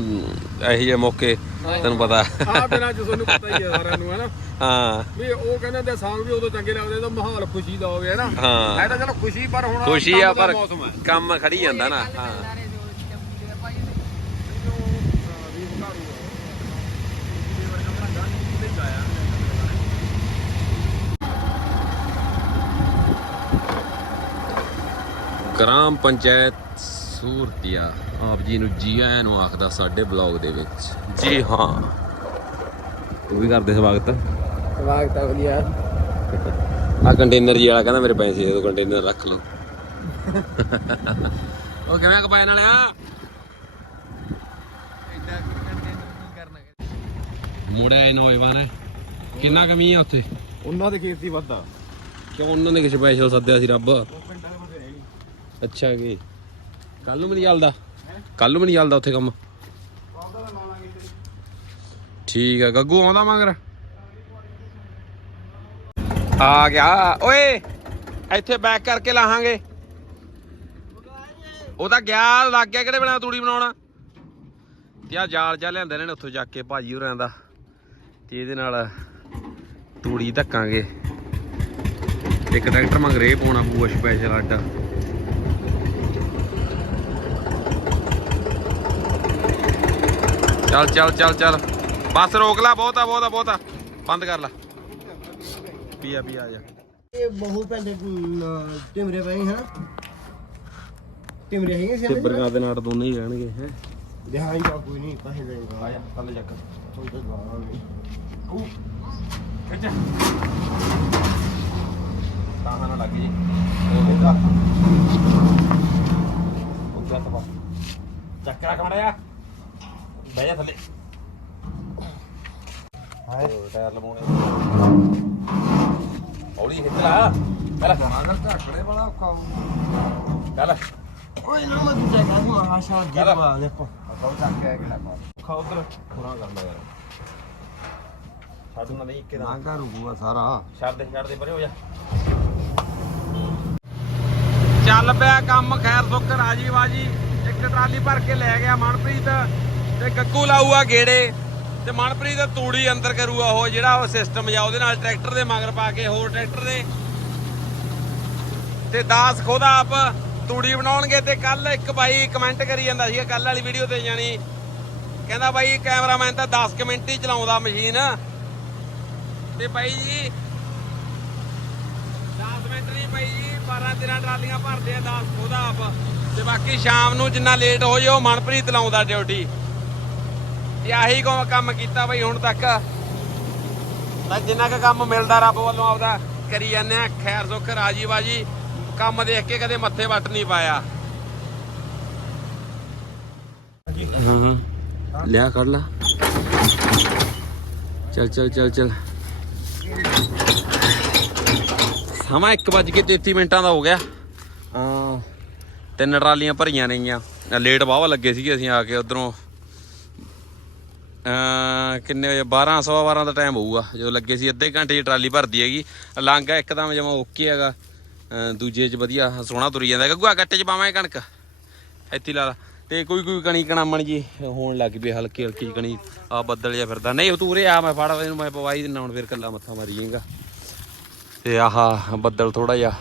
ਇਹੀ ਜਿਹੇ ਮੌਕੇ ਤੈਨੂੰ ਪਤਾ। ਪਤਾ ਹੀ ਹੈ ਸਾਰਿਆਂ ਨੂੰ ਹੈ ਨਾ ਹਾਂ। ਵੀ ਉਹ ਕਹਿੰਦੇ ਨੇ ਸੌਂਗ ਵੀ ਉਦੋਂ ਚੰਗੇ ਲੱਗਦੇ ਜਦੋਂ ਮਾਹੌਲ ਖੁਸ਼ੀ ਦਾ ਹੋਵੇ ਹੈ ਨਾ ਹਾਂ। ਐ ਤਾਂ ਚਲੋ ਖੁਸ਼ੀ ਪਰ ਹੁਣ ਖੁਸ਼ੀ ਆ ਪਰ ਕੰਮ ਖੜੀ ਜਾਂਦਾ ਨਾ। ਹਾਂ। ਗ੍ਰਾਮ ਪੰਚਾਇਤ ਸੂਰਤੀਆ। ਆਪ ਜੀ ਨੂੰ ਜੀ ਆਇਆਂ ਨੂੰ ਆਖਦਾ ਸਾਡੇ ਬਲੌਗ ਦੇ ਵਿੱਚ। ਜੀ ਹਾਂ। ਉਹ ਵੀ ਕਰਦੇ ਸਵਾਗਤ। ਸਵਾਗਤ ਹੈ ਵਧੀਆ। ਆ ਕੰਟੇਨਰ ਜੀ ਵਾਲਾ ਕਹਿੰਦਾ ਮੇਰੇ ਪੈਸੇ ਦੇ ਕੰਟੇਨਰ ਰੱਖ ਲਓ। ਉਹ ਕਿਵੇਂ ਕਪਾਇਨ ਵਾਲਿਆ? ਮੁੜਿਆ ਇਹ ਨੌਜਵਾਨ ਹੈ। ਕਿੰਨਾ ਕਮੀ ਆ ਉੱਥੇ? ਉਹਨਾਂ ਦੇ ਖੇਤ ਦੀ ਵੱਧਾ। ਕਿਉਂ ਉਹਨਾਂ ਨੇ ਕਿ ਸਪੈਸ਼ਲ ਸੱਦਿਆ ਸੀ ਰੱਬ? ਅੱਛਾ ਕੀ ਕੱਲ ਨੂੰ ਨਹੀਂ ਚੱਲਦਾ। ਕੱਲ ਨੂੰ ਵੀ ਨਹੀਂ ਚੱਲਦਾ ਉੱਥੇ ਕੰਮ। ਠੀਕ ਆ, ਗੱਗੂ ਆਉਂਦਾ ਮਗਰ। ਆ ਗਿਆ, ਓਏ, ਇੱਥੇ ਬੈਕ ਕਰਕੇ ਲਾਹਾਂਗੇ। ਉਹ ਤਾਂ ਗਿਆ, ਲੱਗ ਗਿਆ ਕਿਹੜੇ ਬਣਾ ਤੂੜੀ ਬਣਾਉਣਾ। ਤੇ ਆ ਜਾਲ ਜਾ ਲਿਆਂਦੇ ਨੇ ਉੱਥੋਂ ਜਾ ਕੇ ਭਾਜੀ ਹੋਰਾਂ ਦਾ। ਤੇ ਇਹਦੇ ਨਾਲ ਤੂੜੀ ਧੱਕਾਂਗੇ। ਇੱਕ ਟਰੈਕਟਰ ਮੰਗ ਰੇ ਪਾਉਣਾ ਪੂਆ ਸਪੈਸ਼ਲ ਅੱਡਾ। ਚੱਲ ਚੱਲ ਚੱਲ ਚੱਲ। ਬਸ ਰੋਕ ਲੈ ਬਹੁਤ ਆ ਬਹੁਤ ਆ ਬਹੁਤ ਆ। ਬੰਦ ਕਰ ਲੈ। ਪੀਆ ਪੀਆ ਆ ਜਾ। ਇਹ ਬਹੁ ਪੈਂਦੇ ਟਿਮਰੇ ਪਏ ਹਨ? ਟਿਮਰੇ ਹੈਗੇ ਸੀ ਤੇ ਬਰਗਾ ਦੇ? ਨਾਲ ਦੋਨੇ ਹੀ ਰਹਿਣਗੇ ਹੈ? ਦਿਹਾਈ ਦਾ ਕੋਈ ਨਹੀਂ ਪੈਸੇ ਦੇਗਾ ਆਇਆ ਕੱਲ ਜੱਕ ਹੁਣ ਤਾਂ ਗਾਵਾਂਗੇ ਖਿੱਚ। ਤਾਂ ਨਾ ਲੱਗ ਜੀ ਉਹਦਾ ਉੱਗਾ ਤਵਾ ਚੱਕਰਾ ਕਮੜਿਆ। ਬਹਿ ਜਾ ਥੱਲੇ। ਹਾਏ। ਟਾਇਰ ਲਵਾਉਣੇ। ਹੌਲੀ ਹਿੱਟ ਲਾ। ਪਹਿਲਾਂ। ਅਗਰ ਝਾਕੜੇ ਵਾਲਾ ਔਖਾ ਚੱਲ ਓਏ ਨਾ ਮੈਂ ਦੂਜਾ ਕਹਿ ਦੂੰ ਆਸ਼ਾ ਅੱਗੇ ਚੱਲ। ਪਾ ਦੇਖੋ ਉਹ ਚੱਕ ਕੇ ਕਿਹੜਾ ਖਾ ਉਧਰ। ਥੋੜਾ ਕਰਦਾ ਯਾਰ। ਸਾਡੂ ਨਾਲ ਨਹੀਂ ਇੱਕੇ ਦਾ। ਨਾਂਗਾ ਰੁਕੂਗਾ ਸਾਰਾ। ਛੱਡ ਦੇ ਛੱਡ ਦੇ ਪਰੇ ਹੋ ਜਾ। ਚੱਲ ਪਿਆ ਕੰਮ ਖੈਰ ਸੁੱਖ ਰਾਜੀ ਬਾਜੀ ਇੱਕ ਟਰਾਲੀ ਭਰ ਕੇ ਲੈ ਗਿਆ ਮਨਪ੍ਰੀਤ। ਤੇ ਗੱਗੂ ਲਾਊਗਾ ਗੇੜੇ ਤੇ ਮਨਪ੍ਰੀਤ ਤੂੜੀ ਅੰਦਰ ਕਰੂਗਾ ਉਹ ਜਿਹੜਾ ਉਹ ਸਿਸਟਮ ਜਾਂ ਉਹਦੇ ਨਾਲ ਟਰੈਕਟਰ ਦੇ ਮਗਰ ਪਾ ਕੇ ਹੋਰ ਟਰੈਕਟਰ ਦੇ। ਤੇ ਦਾਸ ਖੁਦ ਆਪ ਤੂੜੀ ਬਣਾਉਣਗੇ ਤੇ ਕੱਲ ਇੱਕ ਬਾਈ ਕਮੈਂਟ ਕਰੀ ਜਾਂਦਾ ਸੀ ਕੱਲ ਵਾਲੀ ਵੀਡੀਓ ਤੇ ਜਾਣੀ। ਕਹਿੰਦਾ ਬਾਈ ਕੈਮਰਾਮੈਨ ਤਾਂ 10 ਕੁ ਮਿੰਟ ਹੀ ਚਲਾਉਂਦਾ ਮਸ਼ੀਨ ਤੇ ਬਾਈ ਜੀ 10 ਮਿੰਟ ਨਹੀਂ ਬਾਈ ਜੀ 12 13 ਟਰਾਲੀਆਂ ਭਰਦੇ ਆ 10 ਖੁਦ ਆਪ। ਤੇ ਬਾਕੀ ਸ਼ਾਮ ਨੂੰ ਜਿੰਨਾ ਲੇਟ ਹੋ ਜਾਓ ਮਨਪ੍ਰੀਤ ਲਾਉਂਦਾ ਡਿਊਟੀ ਤੇ ਆਹੀ ਕੋ- ਕੰਮ ਕੀਤਾ ਬਾਈ ਹੁਣ ਤੱਕ। ਤਾਂ ਜਿੰਨਾ ਕੁ ਕੰਮ ਮਿਲਦਾ ਰੱਬ ਵੱਲੋਂ ਆਪਦਾ ਕਰੀ ਜਾਂਦੇ ਆ ਖੈਰ ਸੁੱਖ ਰਾਜੀ ਬਾਜੀ ਕੰਮ ਦੇਖ ਕੇ ਕਦੇ ਮੱਥੇ ਵੱਟ ਨਹੀਂ ਪਾਇਆ। ਹਾਂ। ਹਾਂ ਲਿਆ ਕੱਢ ਲਾ। ਚੱਲ ਚੱਲ ਚੱਲ ਚੱਲ। ਸਮਾਂ 1:33 ਮਿੰਟਾਂ ਦਾ ਹੋ ਗਿਆ। ਆ ਤਿੰਨ ਟਰਾਲੀਆਂ ਭਰੀਆਂ ਨੇਗੀਆਂ ਲੇਟ ਵਾਹਵਾ ਲੱਗੇ ਸੀਗੇ ਅਸੀਂ ਆ ਕੇ ਉਧਰੋਂ। ਕਿੰਨੇ ਵਜੇ? 12 ਸਵਾ 12 ਦਾ ਟਾਈਮ ਹੋਊਗਾ। ਜਦੋਂ ਲੱਗੇ ਸੀ, ਅੱਧੇ ਘੰਟੇ ਦੀ ਟਰਾਲੀ ਭਰਦੀ ਹੈਗੀ। ਲਾਂਗਾ ਇੱਕਦਮ ਜਮਾ ਓਕੇ ਹੈਗਾ। ਦੂਜੇ 'ਚ ਵਧੀਆ, ਸੋਹਣਾ ਤੁਰੀ ਜਾਂਦਾ ਗੁਆ ਗੱਟੇ 'ਚ ਪਾਵਾਂਗੇ ਕਣਕ? ਇੱਥੇ ਹੀ ਲਾ। ਤੇ ਕੋਈ ਕੋਈ ਕਣੀ ਕਣਾਮਣ ਜੀ ਹੋਣ ਲੱਗ ਪਈ, ਹਲਕੀ ਹਲਕੀ ਕਣੀ। ਆ ਬੱਦਲ ਜਿਹਾ ਫਿਰਦਾ। ਨਹੀਂ ਤੂੰ ਉਰੇ ਆ, ਮੈਂ ਫੜ ਇਹਨੂੰ, ਮੈਂ ਪਵਾਈ ਦਿੰਨਾ। ਹੁਣ ਫਿਰ ਕੱਲਾ ਮੱਥਾ ਮਾਰੀ ਜਾਏਗਾ। ਤੇ ਆਹ, ਬੱਦਲ ਥੋੜਾ ਜਿਹਾ।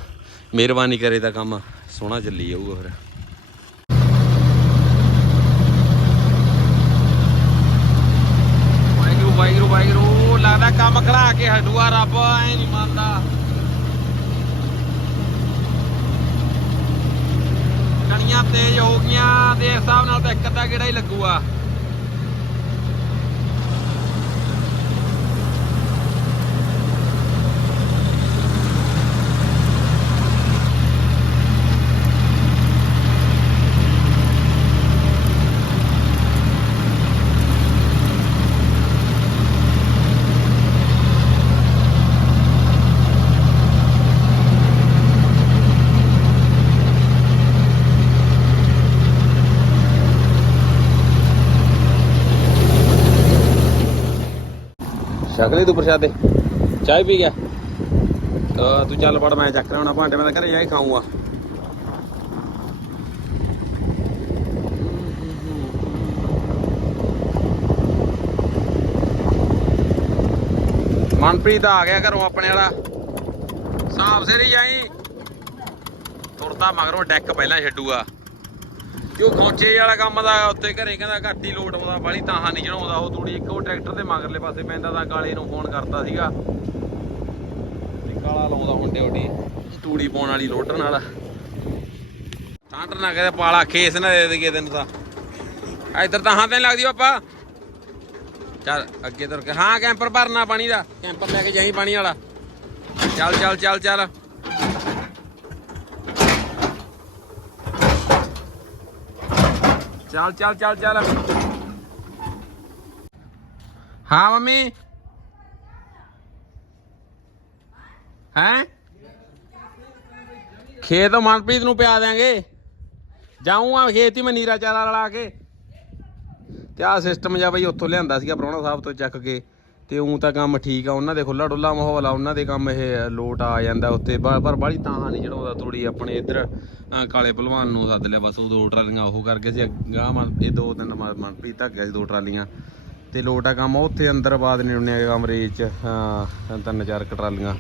ਮਿਹਰਬਾਨੀ ਕਰੇ ਤਾਂ ਕੰਮ। ਸੋਹਣਾ ਚੱਲੀ ਜਾਊਗਾ ਫਿਰ। ਵਾਹਿਗੁਰੂ ਰੱਬ, ਐ ਨਹੀਂ ਮੰਨਦਾ। ਕਣੀਆਂ ਤੇਜ਼ ਹੋ ਗਈਆਂ ਦੇ ਹਿਸਾਬ ਨਾਲ ਤਾਂ ਇੱਕ ਅੱਧਾ ਕਿਹੜਾ ਹੀ ਲੱਗੂਗਾ। ਛਕ ਲਈ ਤੂੰ ਪ੍ਰਸ਼ਾਦੇ? ਚਾਹ ਪੀ ਗਿਆ। ਤਾਂ ਤੂੰ ਚੱਲ ਪੜ ਮੈਂ ਚੱਕ ਲਿਆਉਣਾ ਭਾਂਡੇ, ਮੈਂ ਤਾਂ ਘਰੇ ਜਾ ਕੇ ਖਾਊਂਗਾ। ਮਨਪ੍ਰੀਤ ਆ ਗਿਆ ਘਰੋਂ ਆਪਣੇ ਵਾਲਾ। ਸਾਫ਼ ਸਿਰ ਹੀ ਜਾਈ। ਤੁਰਦਾ ਮਗਰੋਂ ਡੈਕ ਪਹਿਲਾਂ ਛੱਡੂਗਾ। ਕਿਉਂ ਖੌਂਚੇ ਵਾਲਾ ਕੰਮ ਦਾ ਉੱਤੇ ਘਰੇ ਕਹਿੰਦਾ ਘੱਟ ਹੀ ਲੋਟ ਆਉਂਦਾ ਬਾਲੀ ਤਾਹਾਂ ਨਹੀਂ ਚੜਾਉਂਦਾ, ਉਹ ਤੂੜੀ ਇੱਕ ਉਹ ਟਰੈਕਟਰ ਦੇ ਮਗਰਲੇ ਪਾਸੇ ਪੈਂਦਾ ਤਾਂ ਕਾਲੇ ਨੂੰ ਫੋਨ ਕਰਤਾ ਸੀਗਾ। ਤੇ ਕਾਲਾ ਲਾਉਂਦਾ ਹੁੰਡੇ ਓਡੀ ਤੂੜੀ ਪਾਉਣ ਵਾਲੀ ਲੋਡਰ ਨਾਲ। ਠੰਡ ਨਾ ਕਦੇ ਪਾਲਾ ਖੇਸ ਨਾ ਦੇ ਦੇਗੇ ਤੈਨੂੰ ਤਾਂ। ਇੱਧਰ ਤਾਂ ਹਾਂ ਤੇ ਲੱਗਦੀ ਪਾਪਾ ਚੱਲ ਅੱਗੇ ਤੁਰ ਕੇ ਹਾਂ, ਕੈਂਪਰ ਭਰਨਾ ਪਾਣੀ ਦਾ। ਕੈਂਪਰ ਲੈ ਕੇ ਜਾਈ ਪਾਣੀ ਵਾਲਾ। ਚੱਲ ਚੱਲ ਚੱਲ ਚੱਲ। ਚੱਲ ਚੱਲ ਚੱਲ ਚੱਲ। ਹਾਂ, ਮੰਮੀ। ਹੈਂ? ਖੇਤ ਮਨਪ੍ਰੀਤ ਨੂੰ ਪਿਆ ਦਿਆਂਗੇ। ਜਾਊਂਗਾ ਖੇਤ ਹੀ ਮੈਂ ਨੀਰਾ ਚਾਰਾ ਰਲਾ ਕੇ। ਤੇ ਆਹ ਸਿਸਟਮ ਜਾ ਬਈ ਉੱਥੋਂ ਲਿਆਂਦਾ ਸੀਗਾ ਪ੍ਰਾਹੁਣਾ ਸਾਹਿਬ ਤੋਂ ਚੱਕ ਕੇ। ਤੇ ਉਂ ਤਾਂ ਕੰਮ ਠੀਕ ਆ ਉਹਨਾਂ ਦੇ ਖੁੱਲਾ ਡੁੱਲਾ ਮਾਹੌਲ ਆ ਉਹਨਾਂ ਦੇ ਕੰਮ ਇਹ ਲੋਟ ਆ ਜਾਂਦਾ ਉੱਤੇ ਪਰ ਪਰ ਬਾਹਲੀ ਤਾਂ ਨਹੀਂ ਚੜਾਉਂਦਾ ਥੋੜੀ ਆਪਣੇ ਇੱਧਰ ਕਾਲੇ ਭਲਵਾਨ ਨੂੰ ਸੱਦ ਲਿਆ ਬਸ ਉਹ ਦੋ ਟਰਾਲੀਆਂ ਉਹ ਕਰਕੇ ਸੀ ਗਾਂ ਮਨ ਇਹ ਦੋ ਤਿੰਨ ਮਨ- ਮਨਪ੍ਰੀਤ ਧੱਕ ਗਿਆ ਸੀ ਦੋ ਟਰਾਲੀਆਂ ਤੇ ਲੋਟ ਆ ਕੰਮ ਉੱਥੇ ਅੰਦਰ ਬਾਦ ਨੇ ਉਹਨੇ ਕਮਰੇ 'ਚ ਹਾਂ ਤਿੰਨ ਚਾਰ ਕੁ ਟਰਾਲੀਆਂ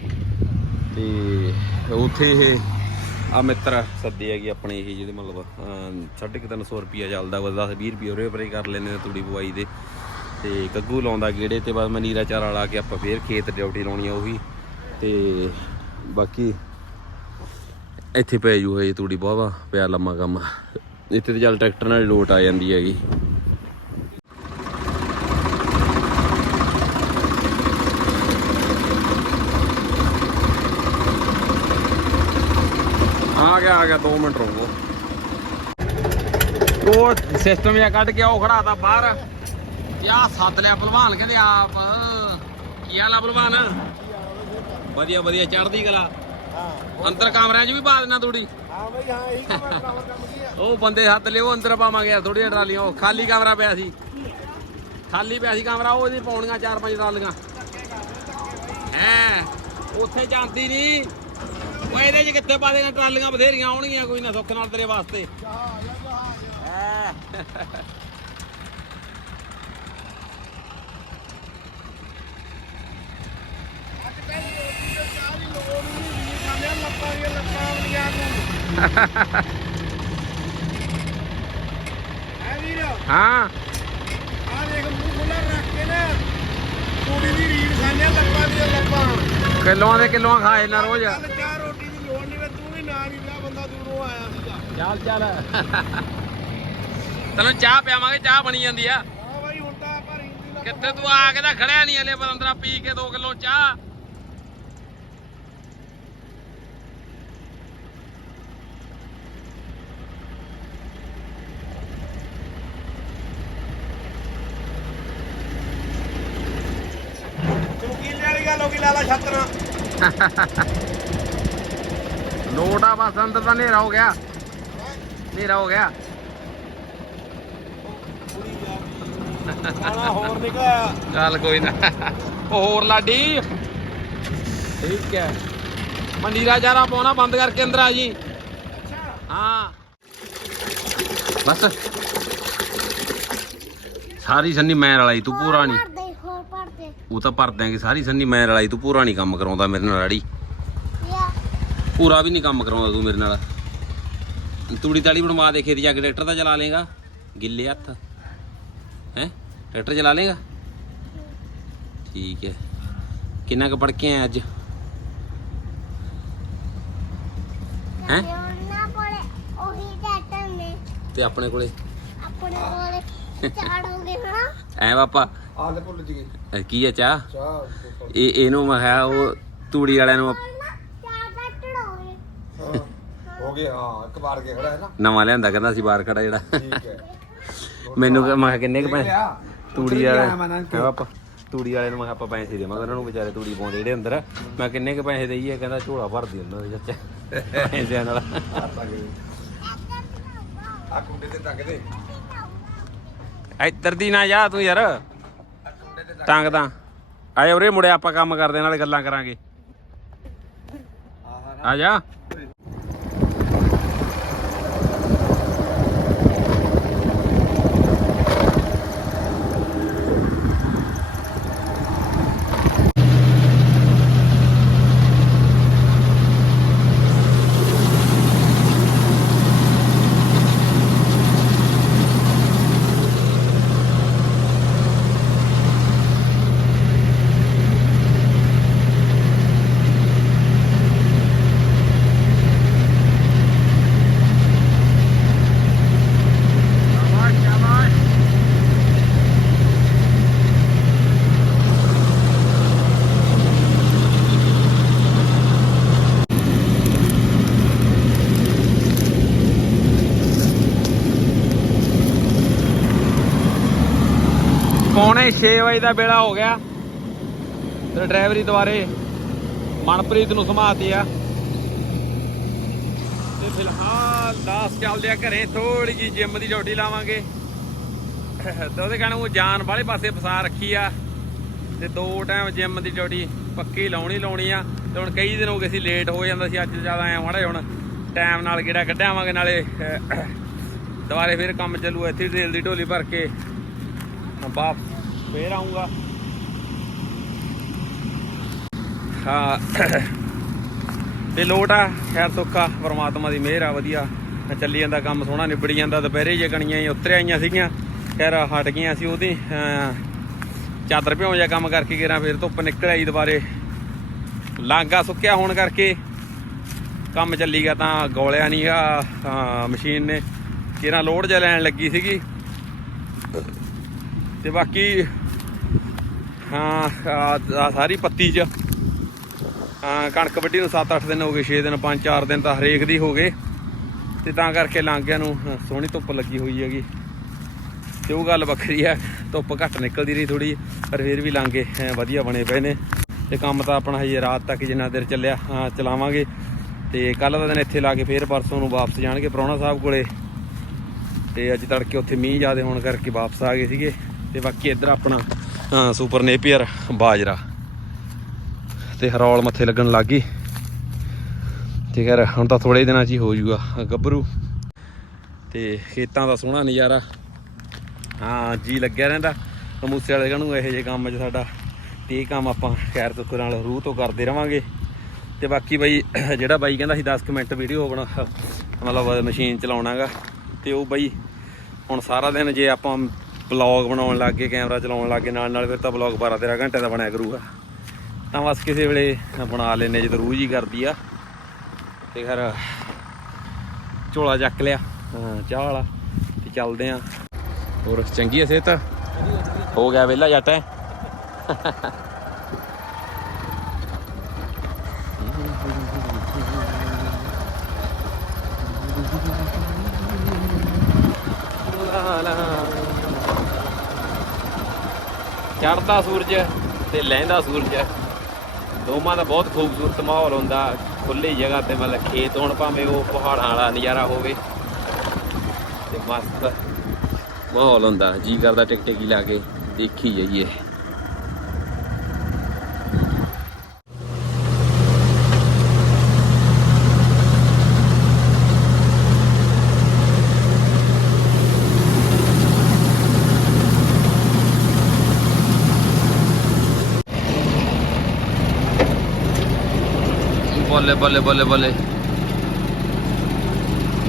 ਤੇ ਉੱਥੇ ਇਹ ਆ ਮਿੱਤਰ ਸੱਦੇ ਹੈਗੇ ਆਪਣੇ ਇਹ ਜਿਹੜੇ ਮਤਲਬ ਅਮ, ਸਾਢੇ ਕੁ ਤਿੰਨ ਸੌ ਰੁਪਿਆ ਚੱਲਦਾ ਵਾ 10 20 ਰੁਪਏ ਉਰੇ ਪਰੇ ਕਰ ਲੈਂਦੇ ਤੂੜੀ ਪਵਾਈ ਦੇ। ਤੇ ਗੱਗੂ ਲਾਉਂਦਾ ਗੇੜੇ ਤੇ ਬਾਅਦ ਮੈਂ ਨੀਰਾ ਚਾਰਾ ਲਾ ਕੇ ਆਪਾਂ ਫੇਰ ਖੇਤ ਡਿਊਟੀ ਲਾਉਣੀ ਆ ਉਹੀ ਤੇ ਬਾਕੀ ਇੱਥੇ ਪੈ ਜੂ ਇਹ ਤੂੜੀ ਬਹੁਤ ਪਿਆ ਲੰਮਾ ਕੰਮ। ਇੱਥੇ ਤੇ ਚੱਲ ਟਰੈਕਟਰ ਨਾਲ ਲੋਟ ਆ ਜਾਂਦੀ ਹੈਗੀ। ਆ ਗਿਆ ਆ ਗਿਆ 2 ਮਿੰਟ ਰੁਕੋ। ਉਹ ਸਿਸਟਮ ਜਿਹਾ ਕੱਢ ਕੇ ਉਹ ਖੜਾਤਾ ਬਾਹਰ। ਯਾ ਸੱਦ ਲਿਆ ਭਲਵਾਨ ਕਹਿੰਦੇ ਆਪ। ਕੀ ਹਾਲ ਆ ਭਲਵਾਨ? ਵਧੀਆ ਵਧੀਆ ਚੜਦੀ ਕਲਾ। ਅੰਦਰ ਕਮਰਿਆਂ 'ਚ ਵੀ ਪਾ ਦੇਣਾ ਥੋੜੀ ਹਾਂ ਬਈ ਹਾਂ ਇਹੀ ਕੰਮ ਕੰਮ ਕੰਮ ਕੀ ਆ? ਉਹ ਬੰਦੇ ਹੱਥ ਲਿਓ ਅੰਦਰ ਪਾਵਾਂਗੇ ਯਾਰ ਥੋੜੀਆਂ ਟਰਾਲੀਆਂ। ਉਹ ਖਾਲੀ ਕਮਰਾ ਪਿਆ ਸੀ। ਖਾਲੀ ਪਿਆ ਸੀ ਕਮਰਾ ਉਹ ਇਹਦੀ ਪਾਉਣੀਆਂ ਚਾਰ ਪੰਜ ਟਰਾਲੀਆਂ। ਹੈ ਉੱਥੇ ਜਾਂਦੀ ਨਹੀਂ ਉਹ ਇਹਦੇ 'ਚ ਕਿੱਥੇ ਪਾ ਦੇਗਾ ਟਰਾਲੀਆਂ ਬਥੇਰੀਆਂ ਆਉਣਗੀਆਂ ਕੋਈ ਨਾ ਸੁੱਖ ਨਾਲ ਤੇਰੇ ਵਾਸਤੇ। ਹੈਂ। ਹੈ। ਵੀਰ ਹਾਂ ਆ ਦੇਖ ਮੂੰਹ ਖੁੱਲਾ ਰੱਖ ਕੇ ਨਾ ਕੁੜੀ ਦੀ ਰੀੜ ਖਾਣਿਆ ਲੱਪਾਂ ਦੀਆਂ ਲੱਪਾਂ ਕਿਲੋਆਂ ਦੇ ਕਿਲੋਆਂ ਖਾਏ ਨਾ ਰੋਜ਼। ਚਾਹ ਰੋਟੀ ਦੀ ਲੋੜ ਨਹੀਂ ਵੇ ਤੂੰ ਵੀ ਨਾ ਨਹੀਂ ਪਿਆ ਬੰਦਾ ਦੂਰੋਂ ਆਇਆ ਸੀਗਾ ਚੱਲ ਚੱਲ ਤੈਨੂੰ ਚਾਹ ਪਿਆਵਾਂਗੇ ਚਾਹ ਬਣੀ ਜਾਂਦੀ ਆ ਕਿੱਥੇ ਤੂੰ ਆ ਕੇ ਤਾਂ ਖੜਿਆ ਨਹੀਂ ਹਲੇ ਅੰਦਰਾਂ ਪੀ ਕੇ 2 ਕਿਲੋ ਚਾਹ। ਵਾਲੀ ਹੋ ਗਈ ਲਾਲਾ ਛੱਤਰਾ। ਲੋਟ ਆ ਬਸ ਅੰਦਰ ਤਾਂ ਹਨੇਰਾ ਹੋ ਗਿਆ। ਹਨੇਰਾ ਹੋ ਗਿਆ। ਹੋਰ ਨਿਕਾ ਚੱਲ ਕੋਈ ਨਾ। ਉਹ ਹੋਰ ਲਾਡੀ। ਠੀਕ ਹੈ। ਮੰਡੀਰਾ ਜਾਰਾ ਪਾਉਣਾ ਬੰਦ ਕਰਕੇ ਅੰਦਰ ਆ ਜੀ। ਹਾਂ। ਬਸ। ਸਾਰੀ ਸੰਨੀ ਮੈਂ ਰਲਾਈ ਤੂੰ ਪੂਰਾ ਨਹੀਂ ਉਹ ਤਾਂ ਭਰ ਦਿਆਂਗੇ ਸਾਰੀ ਸੰਨੀ ਮੈਂ ਰਲਾਈ ਤੂੰ ਪੂਰਾ ਨਹੀਂ ਕੰਮ ਕਰਾਉਂਦਾ ਮੇਰੇ ਨਾਲ ਯਾ ਪੂਰਾ ਵੀ ਨਹੀਂ ਕੰਮ ਕਰਾਉਂਦਾ ਤੂੰ ਮੇਰੇ ਨਾਲ। ਤੂੜੀ ਤਾੜੀ ਬਣਵਾ ਦੇ ਖੇਤ ਜਾ ਕੇ ਟਰੈਕਟਰ ਤਾਂ ਚਲਾ ਲੇਗਾ ਗਿੱਲੇ ਹੱਥ। ਹੈ? ਟਰੈਕਟਰ ਚਲਾ ਲੇਗਾ ਠੀਕ ਹੈ। ਕਿੰਨਾ ਕੁ ਪੜ ਕੇ ਆਇਆ ਅੱਜ? ਹੈਂ? ਤੇ ਆਪਣੇ ਕੋਲੇ? ਆਪਣੇ ਕੋਲੇ ਚਾਰ ਹੋ ਗਏ ਹਨਾ? ਐ ਪਾਪਾ ਆਹ ਲੈ ਭੁੱਲ ਜੀ ਇਹ ਕੀ ਹੈ ਚਾਹ? ਚਾਹ ਇਹ ਇਹਨੂੰ ਮੈਂ ਕਿਹਾ ਉਹ ਤੂੜੀ ਵਾਲਿਆਂ ਨੂੰ ਹੋ ਗਿਆ ਹਾਂ ਇੱਕ ਵਾਰ ਕੇ ਖੜਾ ਹੈ ਨਾ। ਨਵਾਂ ਲਿਆਂਦਾ ਕਹਿੰਦਾ ਸੀ ਬਾਹਰ ਖੜਾ ਜਿਹੜਾ। ਠੀਕ ਹੈ। ਮੈਨੂੰ ਮੈਂ ਕਿਹਾ ਕਿੰਨੇ ਕੁ ਪੈਸੇ? ਤੂੜੀ ਵਾਲੇ ਪਾਪਾ ਤੂੜੀ ਵਾਲੇ ਨੂੰ ਮੈਂ ਆਪਾਂ ਪੈਸੇ ਦੇਵਾਂਗੇ ਉਹਨਾਂ ਨੂੰ ਵਿਚਾਰੇ ਤੂੜੀ ਪਾਉਂਦੇ ਜਿਹੜੇ ਅੰਦਰ ਮੈਂ ਕਿੰਨੇ ਕੁ ਪੈਸੇ ਦੇਈਏ? ਕਹਿੰਦਾ ਝੋਲਾ ਭਰਦੀ ਉਹਨਾਂ ਦੇ ਚਾਚਾ ਪੈਸਿਆਂ ਨਾਲ ਆ ਕੁੰਡੇ ਤੇ ਟੰਗ ਦੇ। ਇੱਧਰ ਦੀ ਨਾ ਜਾ ਤੂੰ ਯਾਰ। ਟੰਗਦਾ। ਆਏ ਉਰੇ ਮੁੜਿਆ ਆਪਾਂ ਕੰਮ ਕਰਦੇ ਨਾਲੇ ਗੱਲਾਂ ਕਰਾਂਗੇ। ਆ ਜਾ। ਪੌਣੇ 6 ਵਜੇ ਦਾ ਵੇਲਾ ਹੋ ਗਿਆ। ਤੇ ਡਰਾਈਵਰੀ ਦੁਆਰੇ ਮਨਪ੍ਰੀਤ ਨੂੰ ਸਮਾਤੀ ਆ। ਤੇ ਫਿਲਹਾਲ 10 ਚੱਲਦੇ ਆ ਘਰੇ ਥੋੜੀ ਜੀ ਜਿਮ ਦੀ ਡਿਊਟੀ ਲਾਵਾਂਗੇ। ਤੇ ਉਹਦੇ ਕਾਰਨ ਉਹ ਜਾਨ ਵਾਲੇ ਪਾਸੇ ਫਸਾ ਰੱਖੀ ਆ। ਤੇ ਦੋ ਟਾਈਮ ਜਿਮ ਦੀ ਡਿਊਟੀ ਪੱਕੀ ਲਾਉਣੀ ਲਾਉਣੀ ਆ। ਤੇ ਹੁਣ ਕਈ ਦਿਨ ਹੋ ਗਏ ਸੀ ਲੇਟ ਹੋ ਜਾਂਦਾ ਸੀ, ਅੱਜ ਜ਼ਿਆਦਾ ਆਇਆ ਮਾੜਾ ਹੁਣ ਟਾਈਮ ਨਾਲ ਗੇੜਾ ਕੱਢਾਵਾਂਗੇ, ਨਾਲੇ ਦੁਬਾਰੇ ਫਿਰ ਕੰਮ ਚੱਲੂ ਇੱਥੇ ਰੇਲ ਦੀ ਢੋਲੀ ਭਰ ਕੇ। ਵਾਪਸ ਫੇਰ ਆਉਂਗਾ। ਹਾਂ। ਤੇ ਲੋਟ ਆ, ਖੈਰ ਸੁੱਖਾ ਪਰਮਾਤਮਾ ਦੀ ਮਿਹਰ ਆ, ਵਧੀਆ। ਚੱਲੀ ਜਾਂਦਾ, ਕੰਮ ਸੋਹਣਾ ਨਿਬੜੀ ਜਾਂਦਾ, ਦੁਪਹਿਰੇ ਜੇ ਕਣੀਆਂ ਹੀ ਉਤਰ ਆਈਆਂ ਸੀਗੀਆਂ, ਖੈਰ ਹਟ ਗਈਆਂ ਸੀ ਉਹਦੀ ਚਾਦਰ ਭਿਉਂ ਜਿਹਾ ਕੰਮ ਕਰਕੇ ਗੇਰਾਂ, ਫਿਰ ਧੁੱਪ ਨਿਕਲ ਆਈ ਦੁਬਾਰੇ। ਲਾਂਗਾ ਸੁੱਕਿਆ ਹੋਣ ਕਰਕੇ, ਕੰਮ ਚੱਲੀ ਗਿਆ ਤਾਂ ਗੋਲਿਆ ਨਹੀਂ ਨਹੀਂਗਾ ਮਸ਼ੀਨ ਨੇ। ਕਿਹੜਾ ਲੋਡ ਜਿਹਾ ਲੈਣ ਲੱਗੀ ਸੀਗੀ। ਤੇ ਬਾਕੀ ਹਾਂ ਸਾਰੀ ਪੱਤੀ ਚ। ਹਾਂ, ਕਣਕ ਵੱਢੀ ਨੂੰ 7-8 ਦਿਨ ਹੋ ਗਏ 6 ਦਿਨ 5-4 ਦਿਨ ਤਾਂ ਹਰੇਕ ਦੀ ਹੋ ਗਏ। ਤੇ ਤਾਂ ਕਰਕੇ ਲਾਂਗਿਆਂ ਨੂੰ ਸੋਹਣੀ ਧੁੱਪ ਲੱਗੀ ਹੋਈ ਹੈਗੀ। ਤੇ ਉਹ ਗੱਲ ਵੱਖਰੀ ਆ, ਧੁੱਪ ਘੱਟ ਨਿਕਲਦੀ ਰਹੀ ਥੋੜੀ ਪਰ ਫਿਰ ਵੀ ਲਾਂਗੇ ਵਧੀਆ ਬਣੇ ਪਏ ਨੇ। ਤੇ ਕੰਮ ਤਾਂ ਆਪਣਾ ਹਜੇ ਰਾਤ ਤੱਕ ਜਿੰਨਾ ਦੇਰ ਚੱਲਿਆ ਚਲਾਵਾਂਗੇ। ਤੇ ਕੱਲ ਦਾ ਦਿਨ ਇੱਥੇ ਲਾ ਕੇ ਫੇਰ ਪਰਸੋਂ ਨੂੰ ਵਾਪਸ ਜਾਣਗੇ ਪ੍ਰਾਹੁਣਾ ਸਾਹਿਬ ਕੋਲੇ। ਤੇ ਅੱਜ ਤੜਕੇ ਉੱਥੇ ਮੀਂਹ ਜ਼ਿਆਦਾ ਹੋਣ ਕਰਕੇ ਵਾਪਸ ਆ ਗਏ ਸੀਗੇ। ਤੇ ਬਾਕੀ ਇੱਧਰ ਆਪਣਾ ਹਾਂ, ਸੁਪਰ ਨੇਪੀਅਰ ਬਾਜਰਾ। ਤੇ ਹਰੌਲ ਮੱਥੇ ਲੱਗਣ ਲੱਗ ਗਈ। ਤੇ ਖੈਰ ਹੁਣ ਤਾਂ ਥੋੜੇ ਦਿਨਾਂ 'ਚ ਹੀ ਹੋ ਜਾਊਗਾ ਗੱਭਰੂ। ਤੇ ਖੇਤਾਂ ਦਾ ਸੋਹਣਾ ਨਜ਼ਾਰਾ। ਹਾਂ ਜੀ ਲੱਗਿਆ ਰਹਿੰਦਾ। ਮੂਸੇ ਵਾਲੇ ਨੂੰ ਇਹੋ ਜਿਹੇ ਕੰਮ 'ਚ ਸਾਡਾ। ਤੇ ਇਹ ਕੰਮ ਆਪਾਂ ਖੈਰ ਤੁੱਕ ਨਾਲ ਰੂਹ ਤੋਂ ਕਰਦੇ ਰਵਾਂਗੇ। ਤੇ ਬਾਕੀ ਬਾਈ ਜਿਹੜਾ ਬਾਈ ਕਹਿੰਦਾ ਸੀ 10 ਕੁ ਮਿੰਟ ਵੀਡੀਓ ਬਣਾ ਮਤਲਬ ਮਸ਼ੀਨ ਚਲਾਉਣਾਗਾ। ਤੇ ਉਹ ਬਾਈ ਹੁਣ ਸਾਰਾ ਦਿਨ ਜੇ ਆਪਾਂ ਬਲੌਗ ਬਣਾਉਣ ਲੱਗ ਗਏ, ਕੈਮਰਾ ਚਲਾਉਣ ਲੱਗ ਗਏ ਨਾਲ ਨਾਲ ਫਿਰ ਤਾਂ ਬਲੌਗ 12 13 ਘੰਟੇ ਦਾ ਬਣਿਆ ਕਰੂਗਾ। ਤਾਂ ਬਸ ਕਿਸੇ ਵੇਲੇ ਬਣਾ ਲੈਨੇ ਜਦ ਰੂਹ ਜੀ ਕਰਦੀ ਆ। ਤੇ ਫਿਰ ਝੋਲਾ ਚੱਕ ਲਿਆ। ਚਾਹ ਵਾਲਾ। ਤੇ ਚੱਲਦੇ ਆ ਹੋਰ, ਚੰਗੀ ਆ ਸਿਹਤ? ਹੋ ਗਿਆ ਵਿਹਲਾ ਜੱਟ ਚੜਦਾ ਸੂਰਜ ਤੇ ਲਹਿੰਦਾ ਸੂਰਜ। ਦੋਵਾਂ ਦਾ ਬਹੁਤ ਖੂਬਸੂਰਤ ਮਾਹੌਲ ਹੁੰਦਾ। ਖੁੱਲੀ ਜਗ੍ਹਾ ਤੇ ਮਤਲਬ ਖੇਤ ਹੋਣ ਭਾਵੇਂ ਉਹ ਪਹਾੜਾਂ ਵਾਲਾ ਨਜ਼ਾਰਾ ਹੋਵੇ। ਤੇ ਮਸਤ ਮਾਹੌਲ ਹੁੰਦਾ। ਜੀ ਕਰਦਾ ਟਿਕ ਟਿਕੀ ਲਾ ਕੇ ਦੇਖੀ ਜਾਈਏ। ਬੱਲੇ ਬੱਲੇ ਬੱਲੇ ਬੱਲੇ।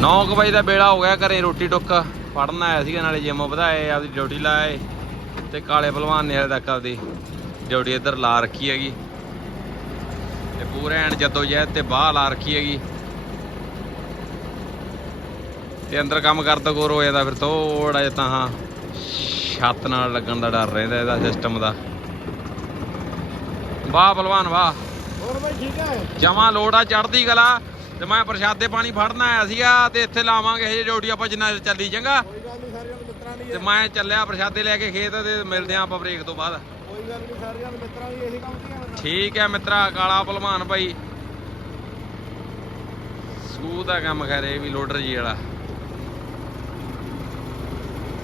9 ਵਜੇ ਦਾ ਵੇਲਾ ਹੋ ਗਿਆ ਘਰੇ ਰੋਟੀ ਟੁੱਕ। ਪੜਨ ਆਇਆ ਸੀਗਾ, ਨਾਲੇ ਜਿਮ ਵਧਾਏ, ਆਪਦੀ ਡਿਊਟੀ ਲਾਏ ਤੇ ਕਾਲੇ ਭਲਵਾਨ ਨੇ ਹਲੇ ਤੱਕ ਆਪਦੀ ਡਿਊਟੀ ਇੱਧਰ ਲਾ ਰੱਖੀ ਹੈਗੀ। ਤੇ ਪੂਰੇ ਐਨ ਜੱਦੋ ਜਹਿਦ ਤੇ ਬਾਹ ਲਾ ਰੱਖੀ ਹੈਗੀ। ਤੇ ਅੰਦਰ ਕੰਮ ਕਰਦਾ ਕੋਰ ਹੋ ਜਾਂਦਾ ਫਿਰ ਥੋੜਾ ਜਿਹਾ ਤਾਂ ਹਾਂ, ਛੱਤ ਨਾਲ ਲੱਗਣ ਦਾ ਡਰ ਰਹਿੰਦਾ ਇਹਦਾ ਸਿਸਟਮ ਦਾ। ਵਾਹ ਭਲਵਾਨ ਵਾਹ। ਹੋਰ ਬਾਈ ਠੀਕ ਹੈ? ਜਮਾ ਲੋੜ ਆ ਚੜਦੀ ਗਲਾ ਤੇ ਮੈਂ ਪ੍ਰਸ਼ਾਦੇ ਪਾਣੀ ਫੜਨਾ ਆਇਆ ਸੀਗਾ ਤੇ ਇੱਥੇ ਲਾਵਾਂਗੇ ਇਹ ਡਿਊਟੀ ਆਪਾਂ ਜਿੰਨਾ ਚੱਲੀ ਚੰਗਾ। ਕੋਈ ਗੱਲ ਨਹੀਂ ਸਾਰਿਆਂ ਨੂੰ ਮਿੱਤਰਾਂ ਦੀ ਤੇ ਮੈਂ ਚੱਲਿਆ ਪ੍ਰਸ਼ਾਦੇ ਲੈ ਕੇ ਖੇਤ ਤੇ ਮਿਲਦੇ ਆਂ ਆਪਾਂ ਬ੍ਰੇਕ ਤੋਂ ਬਾਅਦ। ਕੋਈ ਗੱਲ ਨਹੀਂ ਸਾਰਿਆਂ ਨੂੰ ਮਿੱਤਰਾਂ ਦੀ ਇਹੀ ਕੰਮ ਦੀਆਂ ਠੀਕ ਹੈ ਮਿੱਤਰਾ ਕਾਲਾ ਭਲਵਾਨ ਭਾਈ। ਸੂ ਦਾ ਕੰਮ ਕਰੇ ਵੀ ਲੋਡਰ ਜੀ ਵਾਲਾ।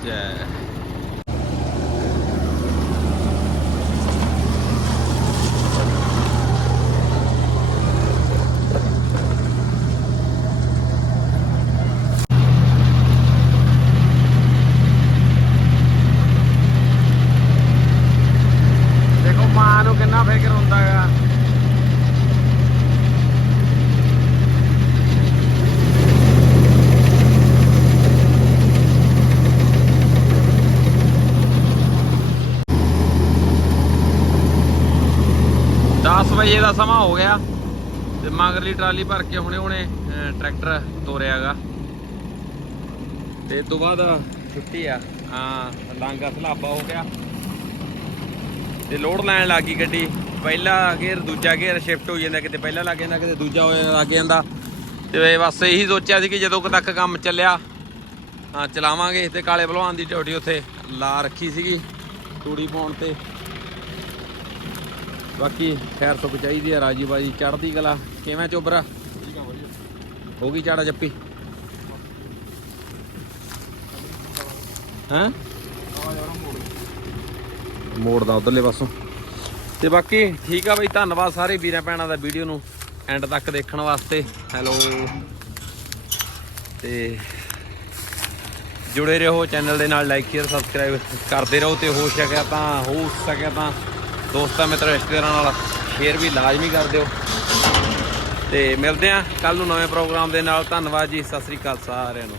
ਜੈ ਦੇਖੋ ਮਾਂ ਨੂੰ ਕਿੰਨਾ ਫਿਕਰ ਹੁੰਦਾ ਹੈਗਾ ਦਸ ਵਜੇ ਦਾ ਸਮਾਂ ਹੋ ਗਿਆ ਤੇ ਮਗਰਲੀ ਟਰਾਲੀ ਭਰ ਕੇ ਹੁਣੇ ਹੁਣੇ ਅਹ, ਟਰੈਕਟਰ ਤੋਰਿਆਗਾ। ਤੇ ਤੋਂ ਬਾਅਦ ਛੁੱਟੀ ਆ। ਹਾਂ ਲਾਂਗਾ ਸਲਾਬਾ ਹੋ ਗਿਆ। ਤੇ ਲੋਡ ਲੈਣ ਲੱਗੀ ਗੱਡੀ। ਪਹਿਲਾ ਗੇਅਰ ਦੂਜਾ ਗੇਅਰ ਸ਼ਿਫਟ ਹੋ ਜਾਂਦਾ ਕਿਤੇ ਪਹਿਲਾ ਲੱਗ ਜਾਂਦਾ ਕਿਤੇ ਦੂਜਾ ਹੋ ਲੱਗ ਜਾਂਦਾ। ਤੇ ਬਸ ਇਹੀ ਸੋਚਿਆ ਸੀ ਕਿ ਜਦੋਂ ਤੱਕ ਕੰਮ ਚੱਲਿਆ ਹਾਂ ਚਲਾਵਾਂਗੇ। ਤੇ ਕਾਲੇ ਭਲਵਾਨ ਦੀ ਡਿਊਟੀ ਉੱਥੇ ਲਾ ਰੱਖੀ ਸੀਗੀ ਤੂੜੀ ਪਾਉਣ ਤੇ। ਬਾਕੀ ਖੈਰ ਸੁੱਖ ਚਾਹੀਦੀ ਆ, ਰਾਜੀ ਬਾਜੀ ਚੜਦੀ ਕਲਾ। ਕਿਵੇਂ ਚੋਬਰਾ? ਹੋ ਗਈ ਚਾੜਾ ਜੱਪੀ? ਹੈਂ? ਮੋੜ ਦਾ ਉਧਰਲੇ ਪਾਸੋਂ। ਤੇ ਬਾਕੀ ਠੀਕ ਆ ਬਈ, ਧੰਨਵਾਦ ਸਾਰੇ ਵੀਰਾਂ ਭੈਣਾਂ ਦਾ ਵੀਡੀਓ ਨੂੰ ਐਂਡ ਤੱਕ ਦੇਖਣ ਵਾਸਤੇ। ਹੈਲੋ। ਤੇ ਜੁੜੇ ਰਹੋ ਚੈਨਲ ਦੇ ਨਾਲ, ਲਾਈਕ, ਸ਼ੇਅਰ, ਸਬਸਕ੍ਰਾਈਬ ਕਰਦੇ ਰਹੋ ਤੇ ਹੋ ਸਕਿਆ ਤਾਂ, ਹੋ ਸਕਿਆ ਤਾਂ ਦੋਸਤਾਂ, ਮਿੱਤਰ, ਰਿਸ਼ਤੇਦਾਰਾਂ ਨਾਲ ਸ਼ੇਅਰ ਵੀ ਲਾਜ਼ਮੀ ਕਰ ਦਿਓ। ਤੇ ਮਿਲਦੇ ਆਂ ਕੱਲ ਨੂੰ ਨਵੇਂ ਪ੍ਰੋਗਰਾਮ ਦੇ ਨਾਲ। ਧੰਨਵਾਦ ਜੀ, ਸਤਿ ਸ੍ਰੀ ਅਕਾਲ ਸਾਰਿਆਂ ਨੂੰ।